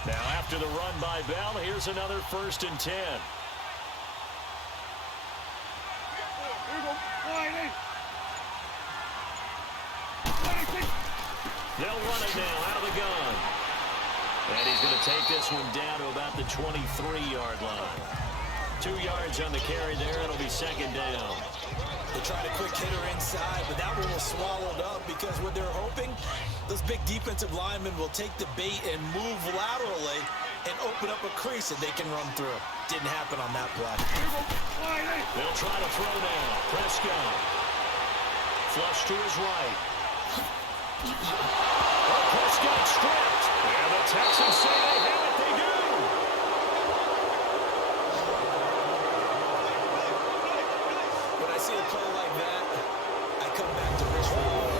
Now after the run by Bell, here's another 1st and 10. They'll run it now out of the gun. And he's going to take this one down to about the 23-yard line. 2 yards on the carry there. It'll be second down. They tried a quick hitter inside, but that one was swallowed up because what they're hoping, those big defensive linemen will take the bait and move laterally and open up a crease that they can run through. Didn't happen on that play. They'll try to throw now. Prescott. Flush to his right. Oh, Prescott stripped. And the Texans say they have it. They do. When I see a play like that, I come back to wish reward.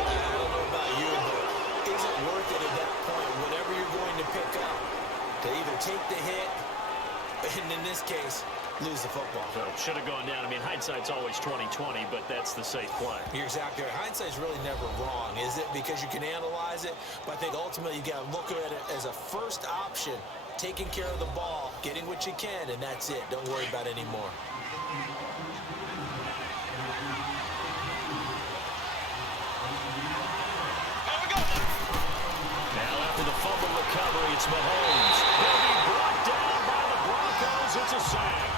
I don't know about you, but is it worth it at that point, whatever you're going to pick up, to either take the hit, and in this case, lose the football? So should have gone down. I mean, hindsight's always 20/20, but that's the safe play. You're exactly right. Hindsight's really never wrong, is it? Because you can analyze it, but I think ultimately you got to look at it as a first option, taking care of the ball, getting what you can, and that's it. Don't worry about it anymore. Now after the fumble recovery, it's Mahomes. He'll be brought down by the Broncos. It's a sack.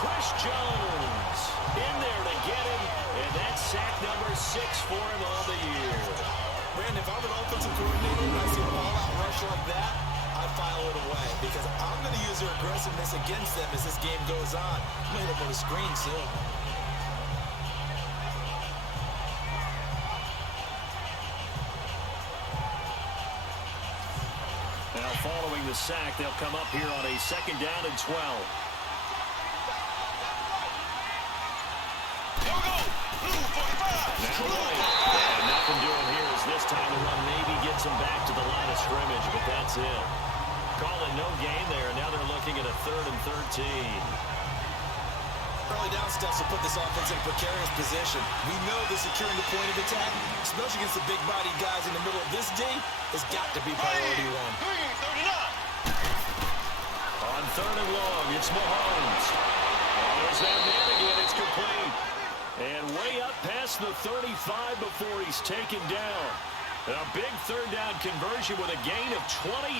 Chris Jones in there to get him, and that's sack number 6 for him on the year. Brandon, if I'm an offensive coordinator and I see an all-out rush like that, I file it away because I'm going to use their aggressiveness against them as this game goes on. I'm going to hit them with a screen soon. Now following the sack, they'll come up here on a second down and 12. Now right. And nothing doing here is this time the run maybe gets them back to the line of scrimmage, but that's it. Calling no gain there, and now they're looking at a 3rd and 13. Early down steps will put this offense in a precarious position. We know that securing the point of attack, especially against the big-bodied guys in the middle of this D, has got to be priority one. On 3rd and long, it's Mahomes. Oh, there's that man again. It's complete. And way up past the 35 before he's taken down. A big 3rd down conversion with a gain of 28.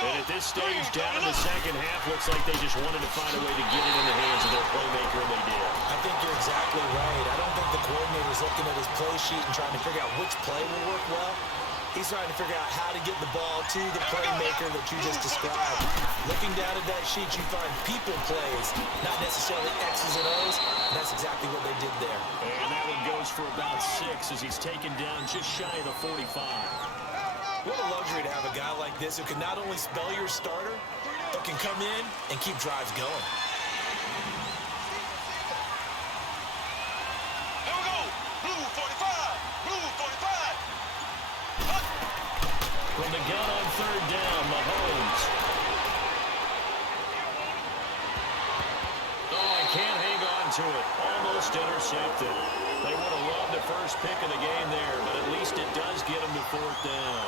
And at this stage, down in the second half, looks like they just wanted to find a way to get it in the hands of their playmaker, and they did. I think you're exactly right. I don't think the coordinator's looking at his play sheet and trying to figure out which play will work well. He's trying to figure out how to get the ball to the playmaker that you just described. Looking down at that sheet, you find people plays, not necessarily X's and O's. And that's exactly what they did there. And that one goes for about 6 as he's taken down just shy of the 45. What a luxury to have a guy like this who can not only spell your starter, but can come in and keep drives going. Here we go. Blue 45. Blue 45. From the gun on 3rd down, Mahomes. Oh, he can't hang on to it. Almost intercepted. They would have loved the first pick of the game there, but at least it does get him to 4th down.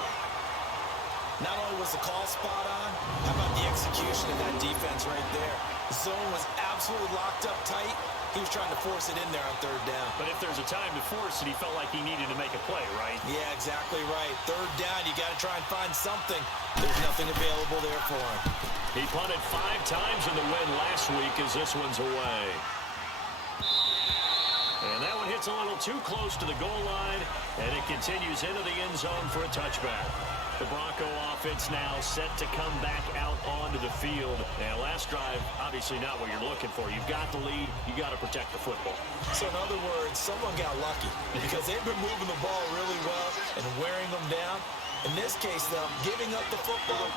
Not only was the call spot on, how about the execution of that defense right there? The zone was absolutely locked up tight. He was trying to force it in there on 3rd down. But if there's a time to force it, he felt like he needed to make a play, right? Yeah, exactly right. 3rd down, you got to try and find something. There's nothing available there for him. He punted 5 times in the win last week as this one's away. And that one hits a little too close to the goal line, and it continues into the end zone for a touchback. The Bronco offense now set to come back out onto the field. And last drive, obviously not what you're looking for. You've got the lead. You got to protect the football. So in other words, someone got lucky because they've been moving the ball really well and wearing them down. In this case, though, giving up the football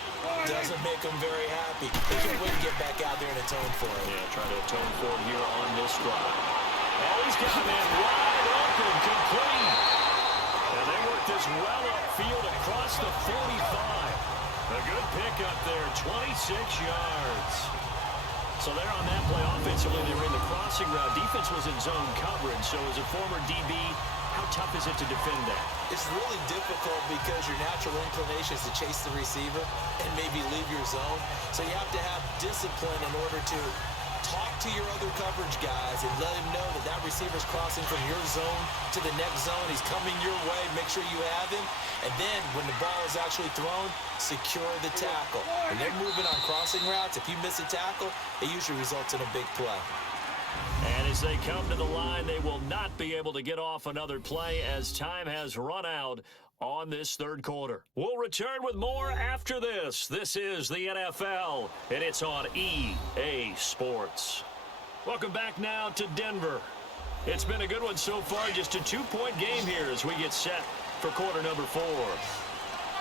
doesn't make them very happy. They can't wait to get back out there and atone for it. Yeah, try to atone for it here on this drive. Oh, he's got a man wide open, complete. And they work this well upfield across the 45. A good pickup there, 26 yards. So they're on that play offensively. They were in the crossing route. Defense was in zone coverage. So as a former DB, how tough is it to defend that? It's really difficult because your natural inclination is to chase the receiver and maybe leave your zone. So you have to have discipline in order to talk to your other coverage guys and let him know that that receiver's crossing from your zone to the next zone. He's coming your way. Make sure you have him. And then when the ball is actually thrown, secure the tackle. When they're moving on crossing routes, if you miss a tackle, it usually results in a big play. And as they come to the line, they will not be able to get off another play as time has run out on this third quarter. We'll return with more after this. This is the NFL, and it's on EA Sports. Welcome back now to Denver. It's been a good one so far, just a 2-point game here as we get set for quarter number 4.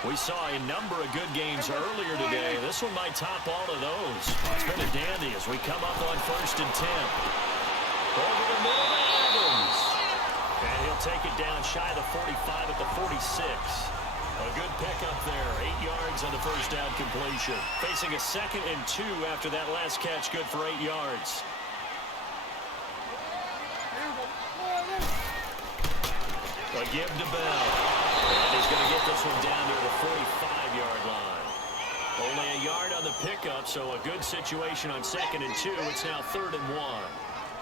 We saw a number of good games earlier today. This one might top all of those. It's been a dandy as we come up on 1st and 10. Over the middle to Evans. And he'll take it down shy of the 45 at the 46. A good pickup there. 8 yards on the first down completion. Facing a 2nd and 2 after that last catch, good for 8 yards. A give to Bell. And he's going to get this one down to the 45-yard line. Only a yard on the pickup, so a good situation on 2nd and 2. It's now 3rd and 1.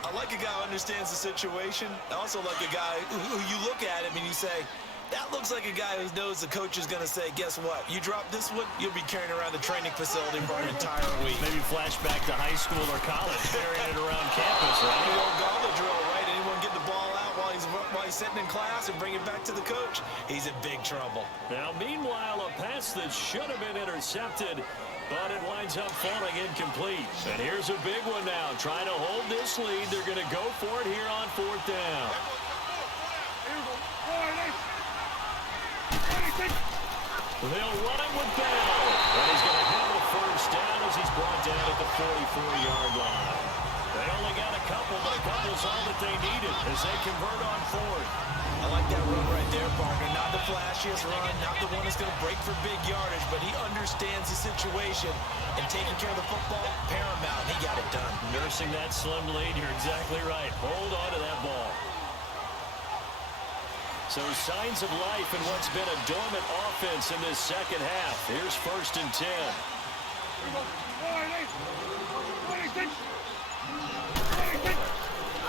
I like a guy who understands the situation. I also like a guy who you look at him and you say, that looks like a guy who knows the coach is going to say, guess what? You drop this one, you'll be carrying around the training facility for an entire week. Maybe flashback to high school or college, carrying it around campus, right? The old gauntlet drill, right? Anyone get the ball out while he's sitting in class and bring it back to the coach? He's in big trouble. Now, meanwhile, a pass that should have been intercepted, but it winds up falling incomplete. And here's a big one now. Trying to hold this lead. They're going to go for it here on 4th down. They'll run it with Bell. And he's going to have a first down as he's brought down at the 44-yard line. They only got a couple, but a couple's all that they needed as they convert on 4th. I like that run right there, partner. Not the flashiest run, not the one that's going to break for big yardage, but he understands the situation, and taking care of the football, paramount. He got it done. Nursing that slim lead, you're exactly right. Hold on to that ball. So signs of life in what's been a dormant offense in this second half. Here's 1st and 10.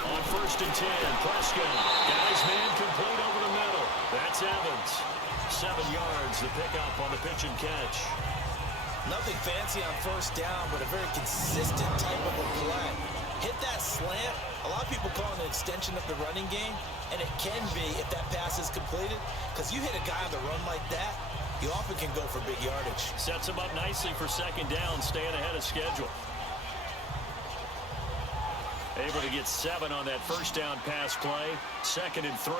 On 1st and 10, Prescott. Guy's man complete over the middle. That's Evans. 7 yards, the pickup on the pitch and catch. Nothing fancy on 1st down, but a very consistent type of a play. Hit that slant. A lot of people call it an extension of the running game, and it can be if that pass is completed, because you hit a guy on the run like that, you often can go for big yardage. Sets him up nicely for 2nd down, staying ahead of schedule. Able to get 7 on that 1st down pass play. 2nd and 3.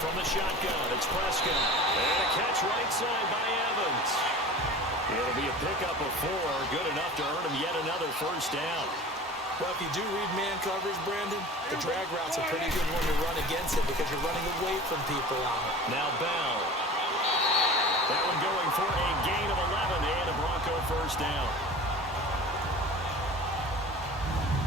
From the shotgun, it's Prescott. And a catch right side by Evans. It'll be a pickup of 4. Good enough to earn him yet another 1st down. Well, if you do read man coverage, Brandon, the drag route's a pretty good one to run against it because you're running away from people on it. Now Bell. That one going for a gain of 11 and a Bronco 1st down.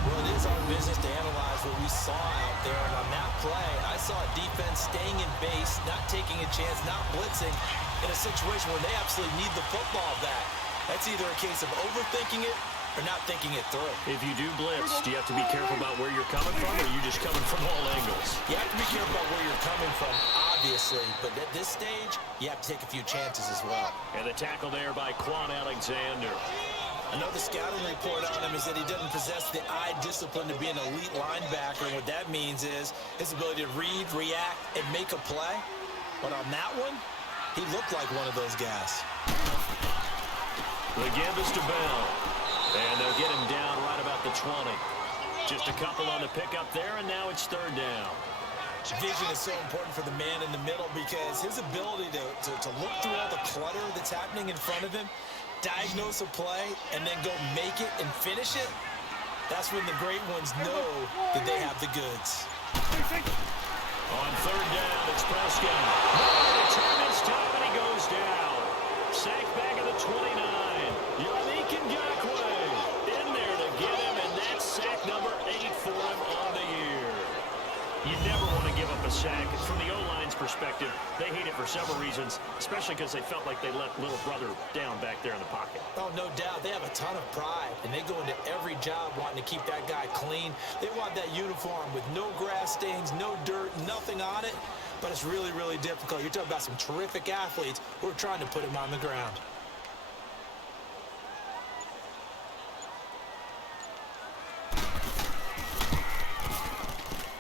Well, it is our business to analyze what we saw out there. And on that play, I saw a defense staying in base, not taking a chance, not blitzing in a situation where they absolutely need the football back. That's either a case of overthinking it or not thinking it through. If you do blitz, do you have to be careful about where you're coming from, or are you just coming from all angles? You have to be careful about where you're coming from, obviously. But at this stage, you have to take a few chances as well. And the tackle there by Quan Alexander. Another scouting report on him is that he doesn't possess the eye discipline to be an elite linebacker. And what that means is his ability to read, react, and make a play. But on that one, he looked like one of those guys. The give is to Bell. And they'll get him down right about the 20. Just a couple on the pickup there, and now it's 3rd down. Vision is so important for the man in the middle because his ability to look through all the clutter that's happening in front of him, diagnose a play, and then go make it and finish it, that's when the great ones know that they have the goods. On 3rd down, it's Prescott. Return this time, and he goes down. Sack back at the 29. Yannick Ngakoue in there to get him, and that's sack number 8 for him on the year. You never want to give up a sack. From the O-line's perspective, they hate it for several reasons, especially because they felt like they let little brother down back there in the pocket. Oh, no doubt. They have a ton of pride, and they go into every job wanting to keep that guy clean. They want that uniform with no grass stains, no dirt, nothing on it, but it's really, really difficult. You're talking about some terrific athletes who are trying to put him on the ground.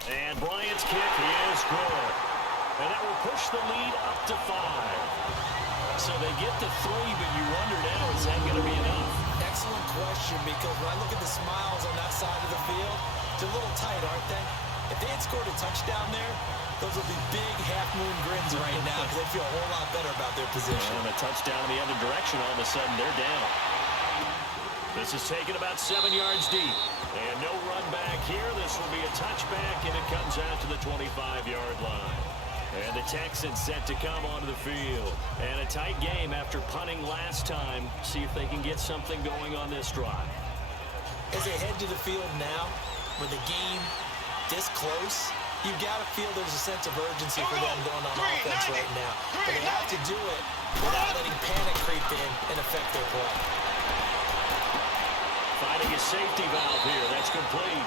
And Bryant's kick is good. And that will push the lead up to 5. So they get to 3, but you wonder now, is that going to be enough? Excellent question, because when I look at the smiles on that side of the field, they're a little tight, aren't they? If they had scored a touchdown there, those would be big half-moon grins right now because they feel a whole lot better about their position. And a touchdown in the other direction, all of a sudden they're down. This is taken about 7 yards deep. And no run back here. This will be a touchback, and it comes out to the 25-yard line. And the Texans set to come onto the field. And a tight game after punting last time. See if they can get something going on this drive. As they head to the field now, with the game this close, you've got to feel there's a sense of urgency for them going on offense right now. But they have to do it without letting panic creep in and affect their play. Finding a safety valve here. That's complete.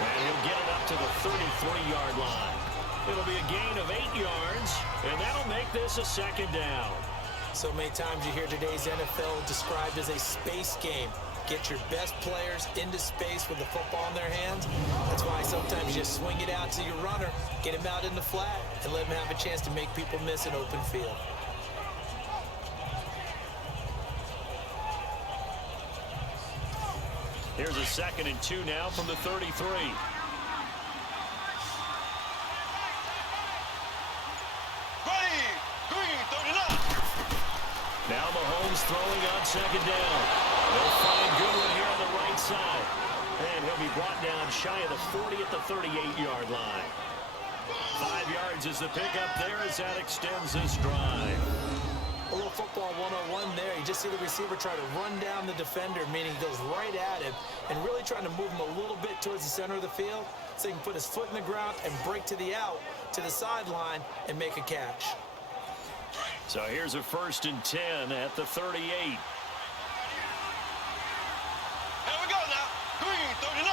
And he'll get it up to the 33-yard line. It'll be a gain of 8 yards, and that'll make this a second down. So many times you hear today's NFL described as a space game. Get your best players into space with the football in their hands. That's why sometimes you just swing it out to your runner, get him out in the flat, and let him have a chance to make people miss an open field. Here's a 2nd and 2 now from the 33. Now Mahomes throwing on 2nd down. They'll find Goodwin here on the right side. And he'll be brought down shy of the 40 at the 38-yard line. 5 yards is the pickup there as that extends this drive. A little football 101 there. You just see the receiver try to run down the defender, meaning he goes right at him and really trying to move him a little bit towards the center of the field so he can put his foot in the ground and break to the out, to the sideline, and make a catch. So here's a 1st and 10 at the 38. Here we go now. Green 39.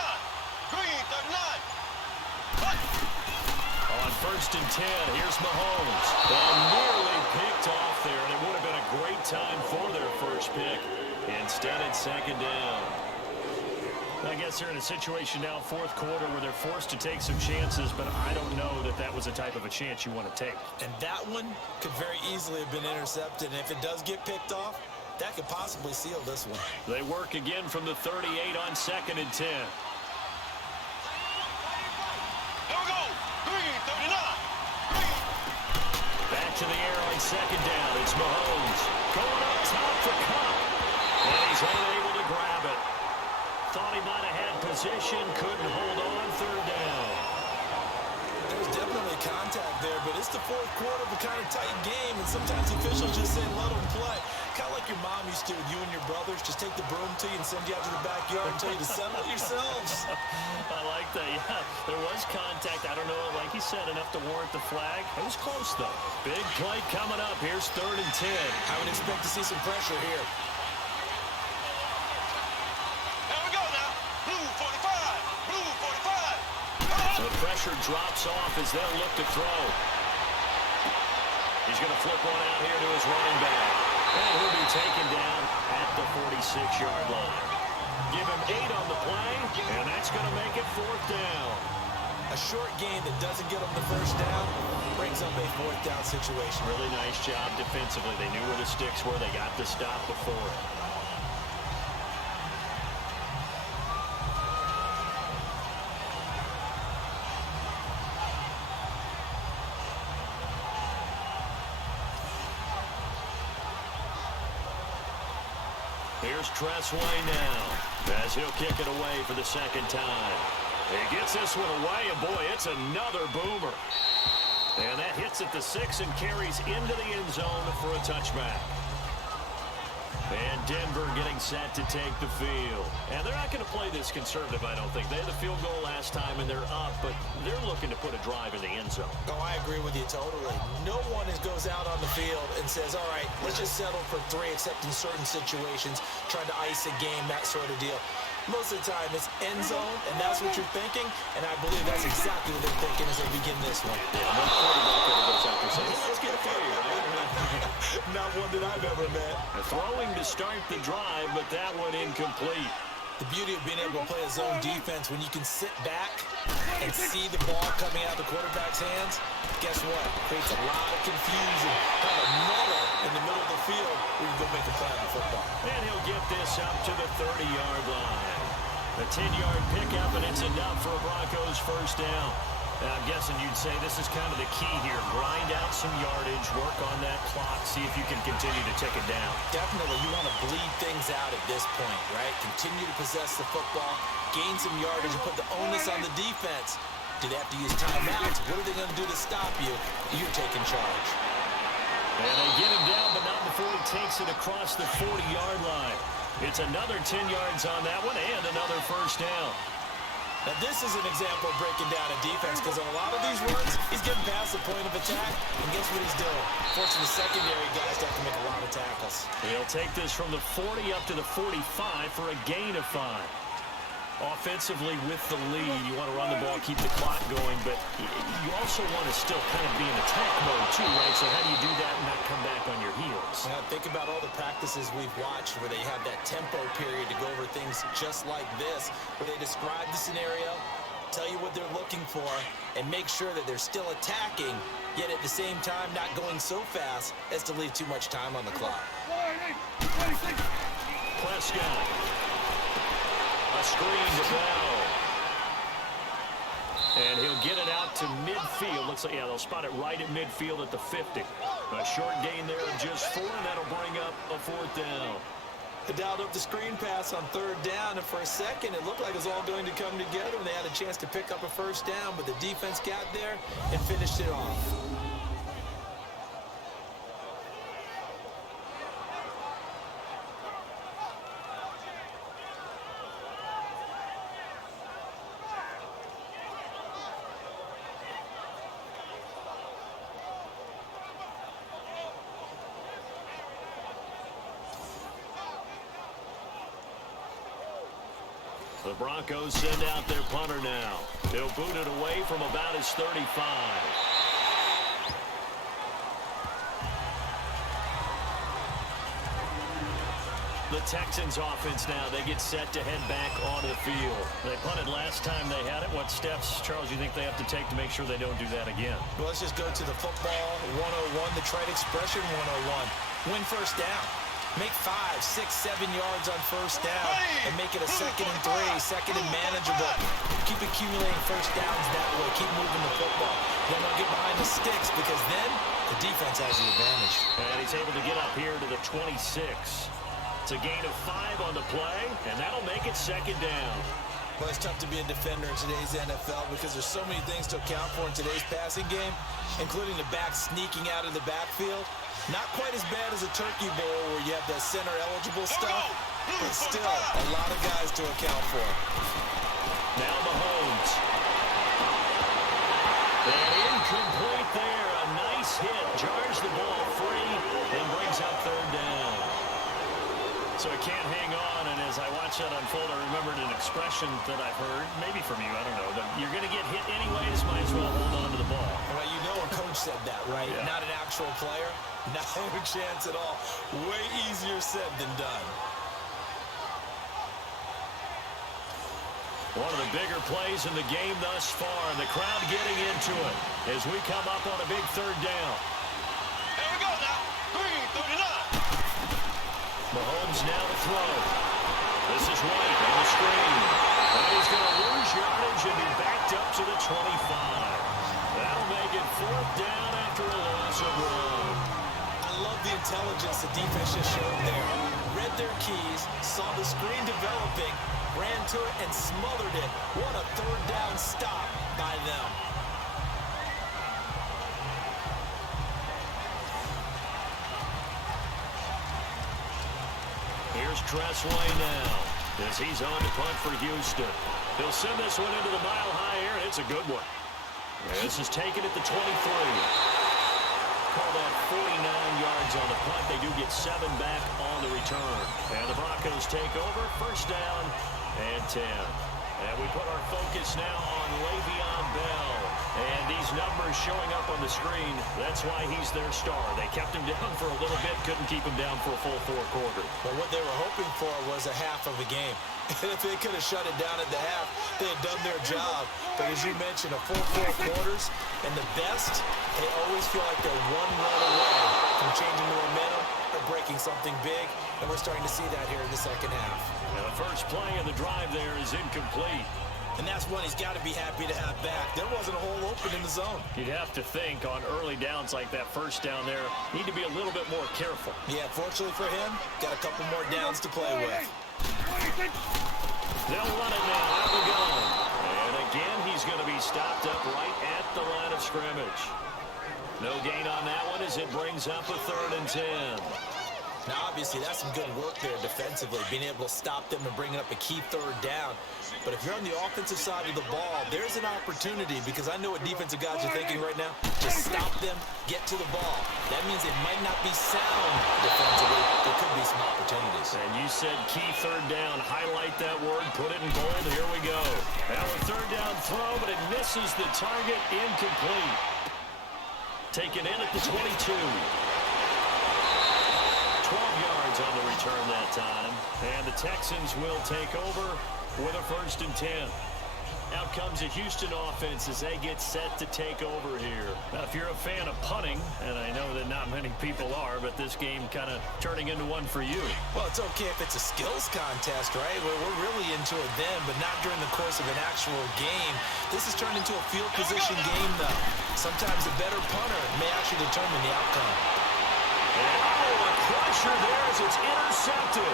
Green 39. On 1st and 10, here's Mahomes. And nearly picked off there, and it would have been a great time for their first pick. Instead, it's 2nd down. I guess they're in a situation now, 4th quarter, where they're forced to take some chances, but I don't know that that was the type of a chance you want to take. And that one could very easily have been intercepted, and if it does get picked off, that could possibly seal this one. They work again from the 38 on 2nd and 10. Here we go. Green 39. Back to the air on 2nd down. It's Mahomes going up top for Cup. And he's unable to grab it. Thought he might have had position, couldn't hold on. 3rd down. There's definitely contact there, but it's the 4th quarter of a kind of tight game, and sometimes the officials just say let them play. Kind of like your mom used to with you and your brothers. Just take the broom to you and send you out to the backyard and tell you to settle it yourselves. I like that, yeah. There was contact. I don't know, like he said, enough to warrant the flag. It was close, though. Big play coming up. Here's 3rd and 10. I would expect to see some pressure here. Here we go now. Blue 45. Blue 45. So the pressure drops off as they'll look to throw. He's going to flip one out here to his running back. And he'll be taken down at the 46-yard line. Give him 8 on the play, and that's going to make it 4th down. A short gain that doesn't get them the first down brings up a 4th down situation. Really nice job defensively. They knew where the sticks were. They got the stop before it. Here's Tressway now as he'll kick it away for the 2nd time. He gets this one away, and boy, it's another boomer. And that hits at the 6 and carries into the end zone for a touchback. And Denver getting set to take the field. And they're not going to play this conservative, I don't think. They had the field goal last time, and they're up, but they're looking to put a drive in the end zone. Oh, I agree with you totally. No one goes out on the field and says, all right, let's just settle for 3, except in certain situations, trying to ice a game, that sort of deal. Most of the time, it's end zone, and that's what you're thinking, and I believe that's exactly what they're thinking as they begin this one. Yeah, no quarterback ever goes out there saying, let's get a field, right? Not one that I've ever met. Throwing to start the drive, but that one incomplete. The beauty of being able to play a zone defense, when you can sit back and see the ball coming out of the quarterback's hands, guess what? It creates a lot of confusion, kind of muddle in the middle of the field where you can go make a play on the football. And he'll get this up to the 30-yard line. A 10-yard pickup, and it's enough for a Broncos first down. Now, I'm guessing you'd say this is kind of the key here. Grind out some yardage, work on that clock, see if you can continue to tick it down. Definitely, you want to bleed things out at this point, right? Continue to possess the football, gain some yardage, and put the onus on the defense. Do they have to use timeouts? What are they going to do to stop you? You're taking charge. And they get him down, but not before he takes it across the 40-yard line. It's another 10 yards on that one and another first down. Now, this is an example of breaking down a defense, because on a lot of these runs, he's getting past the point of attack, and guess what he's doing? Forcing the secondary guys to have to make a lot of tackles. He'll take this from the 40 up to the 45 for a gain of 5. Offensively with the lead, you want to run the ball, keep the clock going, but you also want to still kind of be in attack mode too, right? So how do you do that and not come back on your heels? Now, think about all the practices we've watched where they have that tempo period to go over things just like this, where they describe the scenario, tell you what they're looking for, and make sure that they're still attacking, yet at the same time not going so fast as to leave too much time on the clock. Prescott. A screen to Bell. And he'll get it out to midfield. Looks like, yeah, they'll spot it right at midfield at the 50. A short gain there of just 4, and that'll bring up a 4th down. They dialed up the screen pass on 3rd down, and for a second, it looked like it was all going to come together, and they had a chance to pick up a first down, but the defense got there and finished it off. The Broncos send out their punter now. They'll boot it away from about his 35. The Texans offense now, they get set to head back onto the field. They punted last time they had it. What steps, Charles, you think they have to take to make sure they don't do that again? Well, let's just go to the football 101, the trade expression 101. Win first down. Make 5, 6, 7 yards on first down and make it a 2nd and 3, 2nd and manageable. Keep accumulating first downs that way. Keep moving the football. Then they'll get behind the sticks, because then the defense has the advantage. And he's able to get up here to the 26. It's a gain of 5 on the play, and that'll make it 2nd down. Well, it's tough to be a defender in today's NFL because there's so many things to account for in today's passing game, including the back sneaking out of the backfield. Not quite as bad as a turkey bowl where you have that center-eligible stuff, but still a lot of guys to account for. Now Mahomes. And incomplete there. A nice hit. Jars the ball free and brings up 3rd down. So it can't hang on, and as I watch that unfold, I remembered an expression that I've heard, maybe from you, I don't know, but you're going to get hit anyways, might as well hold on to the ball. Well, you know a coach said that, right? Yeah. Not an actual player. No chance at all. Way easier said than done. One of the bigger plays in the game thus far, and the crowd getting into it as we come up on a big 3rd down. Here we go now. Green, 39. Mahomes now to throw. This is White on the screen. And he's going to lose yardage and be backed up to the 25. That'll make it 4th down after a loss of 1. I love the intelligence the defense just showed there. Read their keys, saw the screen developing, ran to it and smothered it. What a 3rd down stop by them. Here's Tressway now as he's on to punt for Houston. He'll send this one into the mile-high air, and it's a good one. This is taken at the 23. Call that 49 yards on the punt. They do get 7 back on the return. And the Broncos take over. First down and 10. And we put our focus now on Le'Veon Bell. And these numbers showing up on the screen, that's why he's their star. They kept him down for a little bit, couldn't keep him down for a full 4 quarters. But what they were hoping for was a half of a game. And if they could have shut it down at the half, they had done their job. But as you mentioned, a full 4 quarters, and the best, they always feel like they're one run away from changing the momentum or breaking something big. And we're starting to see that here in the second half. And the first play of the drive there is incomplete. And that's one he's got to be happy to have back. There wasn't a hole open in the zone. You'd have to think on early downs like that first down there, need to be a little bit more careful. Yeah, fortunately for him, got a couple more downs to play with. They'll run it now. Out we go. And again, he's going to be stopped up right at the line of scrimmage. No gain on that one as it brings up a 3rd and 10. Now, obviously, that's some good work there defensively, being able to stop them and bringing up a key 3rd down. But if you're on the offensive side of the ball, there's an opportunity, because I know what defensive guys are thinking right now. Just stop them, get to the ball. That means they might not be sound defensively. There could be some opportunities. And you said key 3rd down. Highlight that word. Put it in bold. Here we go. Now a 3rd down throw, but it misses the target. Incomplete. Taken in at the 22. 12 yards on the return that time. And the Texans will take over with a 1st and 10. Out comes the Houston offense as they get set to take over here. Now, if you're a fan of punting, and I know that not many people are, but this game kind of turning into one for you. Well, it's okay if it's a skills contest, right? We're really into it then, but not during the course of an actual game. This has turned into a field position game, though. Sometimes a better punter may actually determine the outcome. And a pressure there as it's intercepted.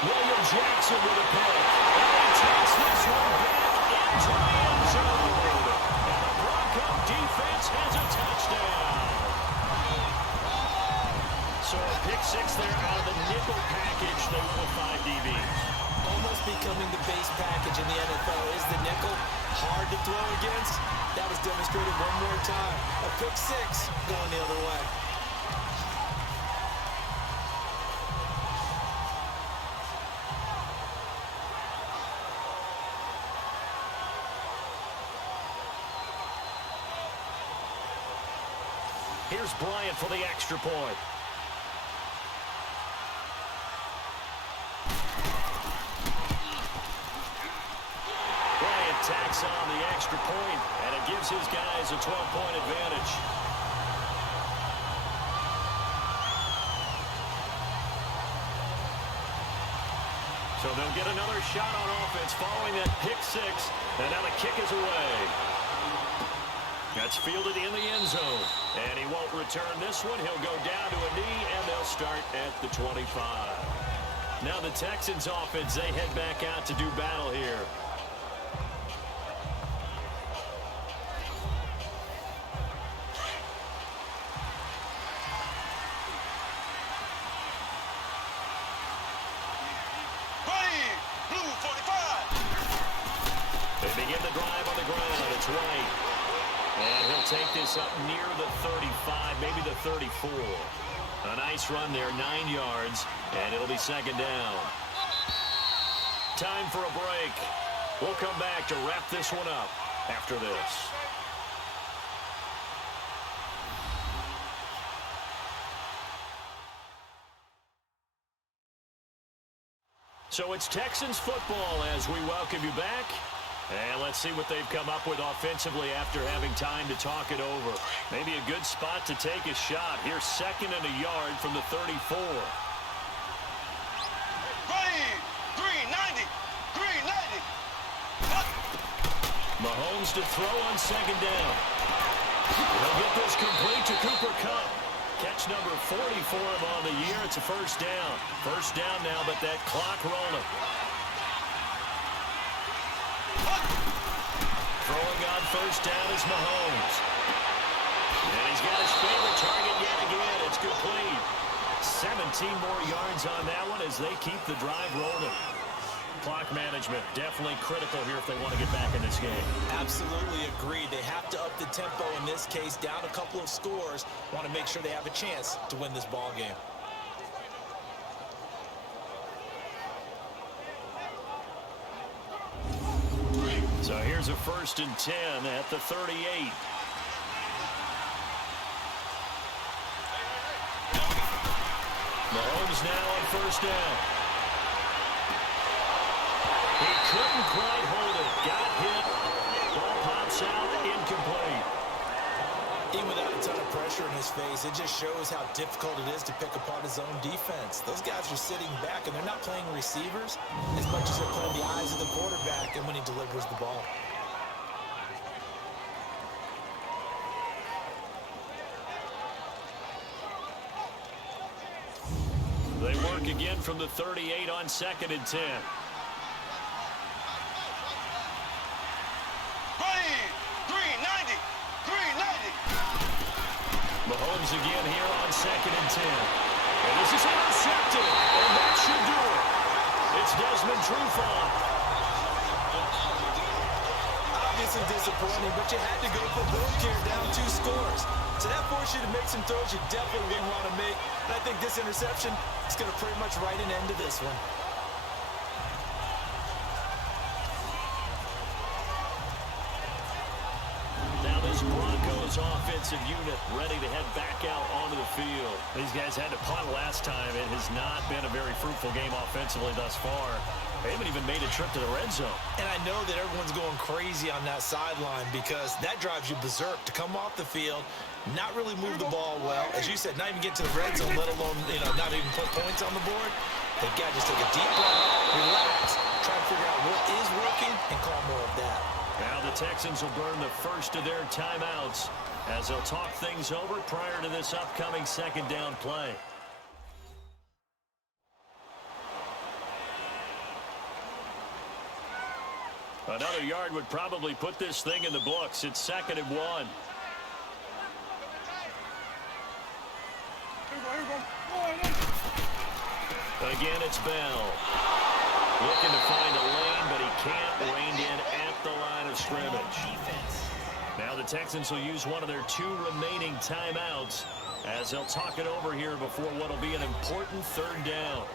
William Jackson with a pick. And he takes this one back into the end zone. And the Bronco defense has a touchdown. So a pick 6 there out of the nickel package. They went with 5 DBs. Almost becoming the base package in the NFL is the nickel. Hard to throw against. That was demonstrated one more time. A pick 6 going the other way. Here's Bryant for the extra point. Bryant tacks on the extra point, and it gives his guys a 12-point advantage. So they'll get another shot on offense following that pick 6, and now the kick is away. That's fielded in the end zone. And he won't return this one. He'll go down to a knee, and they'll start at the 25. Now the Texans offense, they head back out to do battle here. Blue 45. They begin the drive on the ground. It's White. And he'll take this up near the 35, maybe the 34. A nice run there, 9 yards, and it'll be 2nd down. Time for a break. We'll come back to wrap this one up after this. So it's Texans football as we welcome you back. And let's see what they've come up with offensively after having time to talk it over. Maybe a good spot to take a shot. Here's 2nd and a yard from the 34. Green 90. Green 90. Mahomes to throw on 2nd down. They'll get this complete to Cooper Kupp. Catch number 40 for him on the year. It's a 1st down. 1st down now, but that clock rolling. Throwing on 1st down is Mahomes. And he's got his favorite target yet again. It's complete. 17 more yards on that one as they keep the drive rolling. Clock management definitely critical here if they want to get back in this game. Absolutely agreed. They have to up the tempo in this case, down a couple of scores. Want to make sure they have a chance to win this ball game. So here's a 1st and 10 at the 38. Mahomes now on 1st down. He couldn't quite hold it. Got hit. Ball pops out. Incomplete. Even without a ton of pressure in his face, it just shows how difficult it is to pick apart his own defense. Those guys are sitting back, and they're not playing receivers as much as they're playing the eyes of the quarterback and when he delivers the ball. They work again from the 38 on 2nd and 10. Green, 90. Mahomes again here on 2nd and 10. And this is intercepted. And that should do it. It's Desmond Trufant. Obviously disappointing, but you had to go for broke here, down 2 scores. So that forced you to make some throws you definitely wouldn't want to make. And I think this interception is going to pretty much write an end to this one. Now this Broncos offensive unit ready to head back out onto the field. These guys had to punt last time. It has not been a very fruitful game offensively thus far. They haven't even made a trip to the red zone. And I know that everyone's going crazy on that sideline because that drives you berserk to come off the field, not really move the ball well. As you said, not even get to the red zone, let alone, not even put points on the board. They've got to just take a deep breath, relax, try to figure out what is working, and call more of that. Now the Texans will burn the first of their timeouts as they'll talk things over prior to this upcoming 2nd down play. Another yard would probably put this thing in the books. It's 2nd and 1. Again, it's Bell. Looking to find a lane, but he can't. Reined in at the line of scrimmage. Now the Texans will use one of their 2 remaining timeouts as they'll talk it over here before what will be an important 3rd down.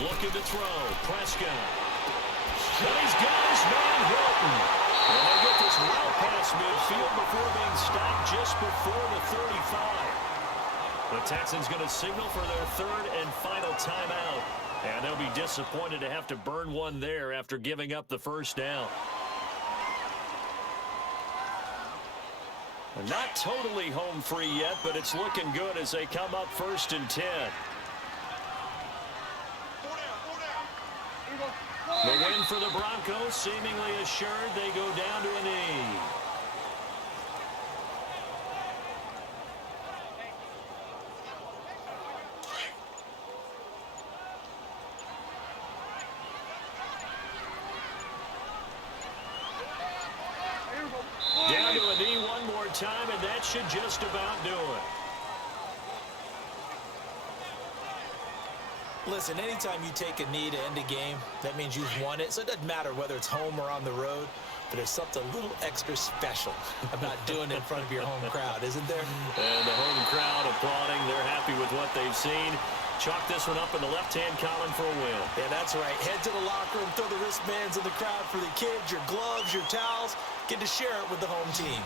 Looking to throw. Prescott. And he's got his man Hilton. And they get this well past midfield before being stopped just before the 35. The Texans going to signal for their 3rd and final timeout. And they'll be disappointed to have to burn one there after giving up the 1st down. Not totally home free yet, but it's looking good as they come up 1st and 10. The win for the Broncos seemingly assured. They go down to a knee. Down to a knee one more time, and that should just about do it. Listen, anytime you take a knee to end a game, that means you've won it. So it doesn't matter whether it's home or on the road, but there's something a little extra special about doing it in front of your home crowd, isn't there? And the home crowd applauding. They're happy with what they've seen. Chalk this one up in the left-hand column for a win. Yeah, that's right. Head to the locker room, throw the wristbands in the crowd for the kids, your gloves, your towels. Get to share it with the home team.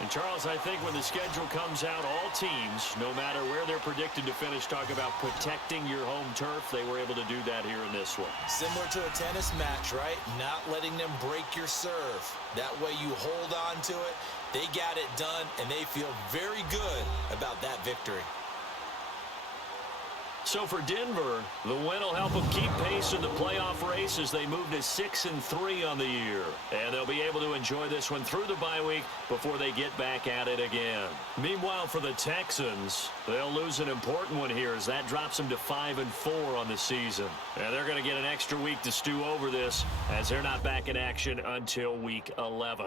And, Charles, I think when the schedule comes out, all teams, no matter where they're predicted to finish, talk about protecting your home turf. They were able to do that here in this one. Similar to a tennis match, right? Not letting them break your serve. That way you hold on to it. They got it done, and they feel very good about that victory. So for Denver, the win will help them keep pace in the playoff race as they move to 6-3 on the year. And they'll be able to enjoy this one through the bye week before they get back at it again. Meanwhile, Now for the Texans, they'll lose an important one here as that drops them to 5-4 on the season. And they're going to get an extra week to stew over this as they're not back in action until week 11.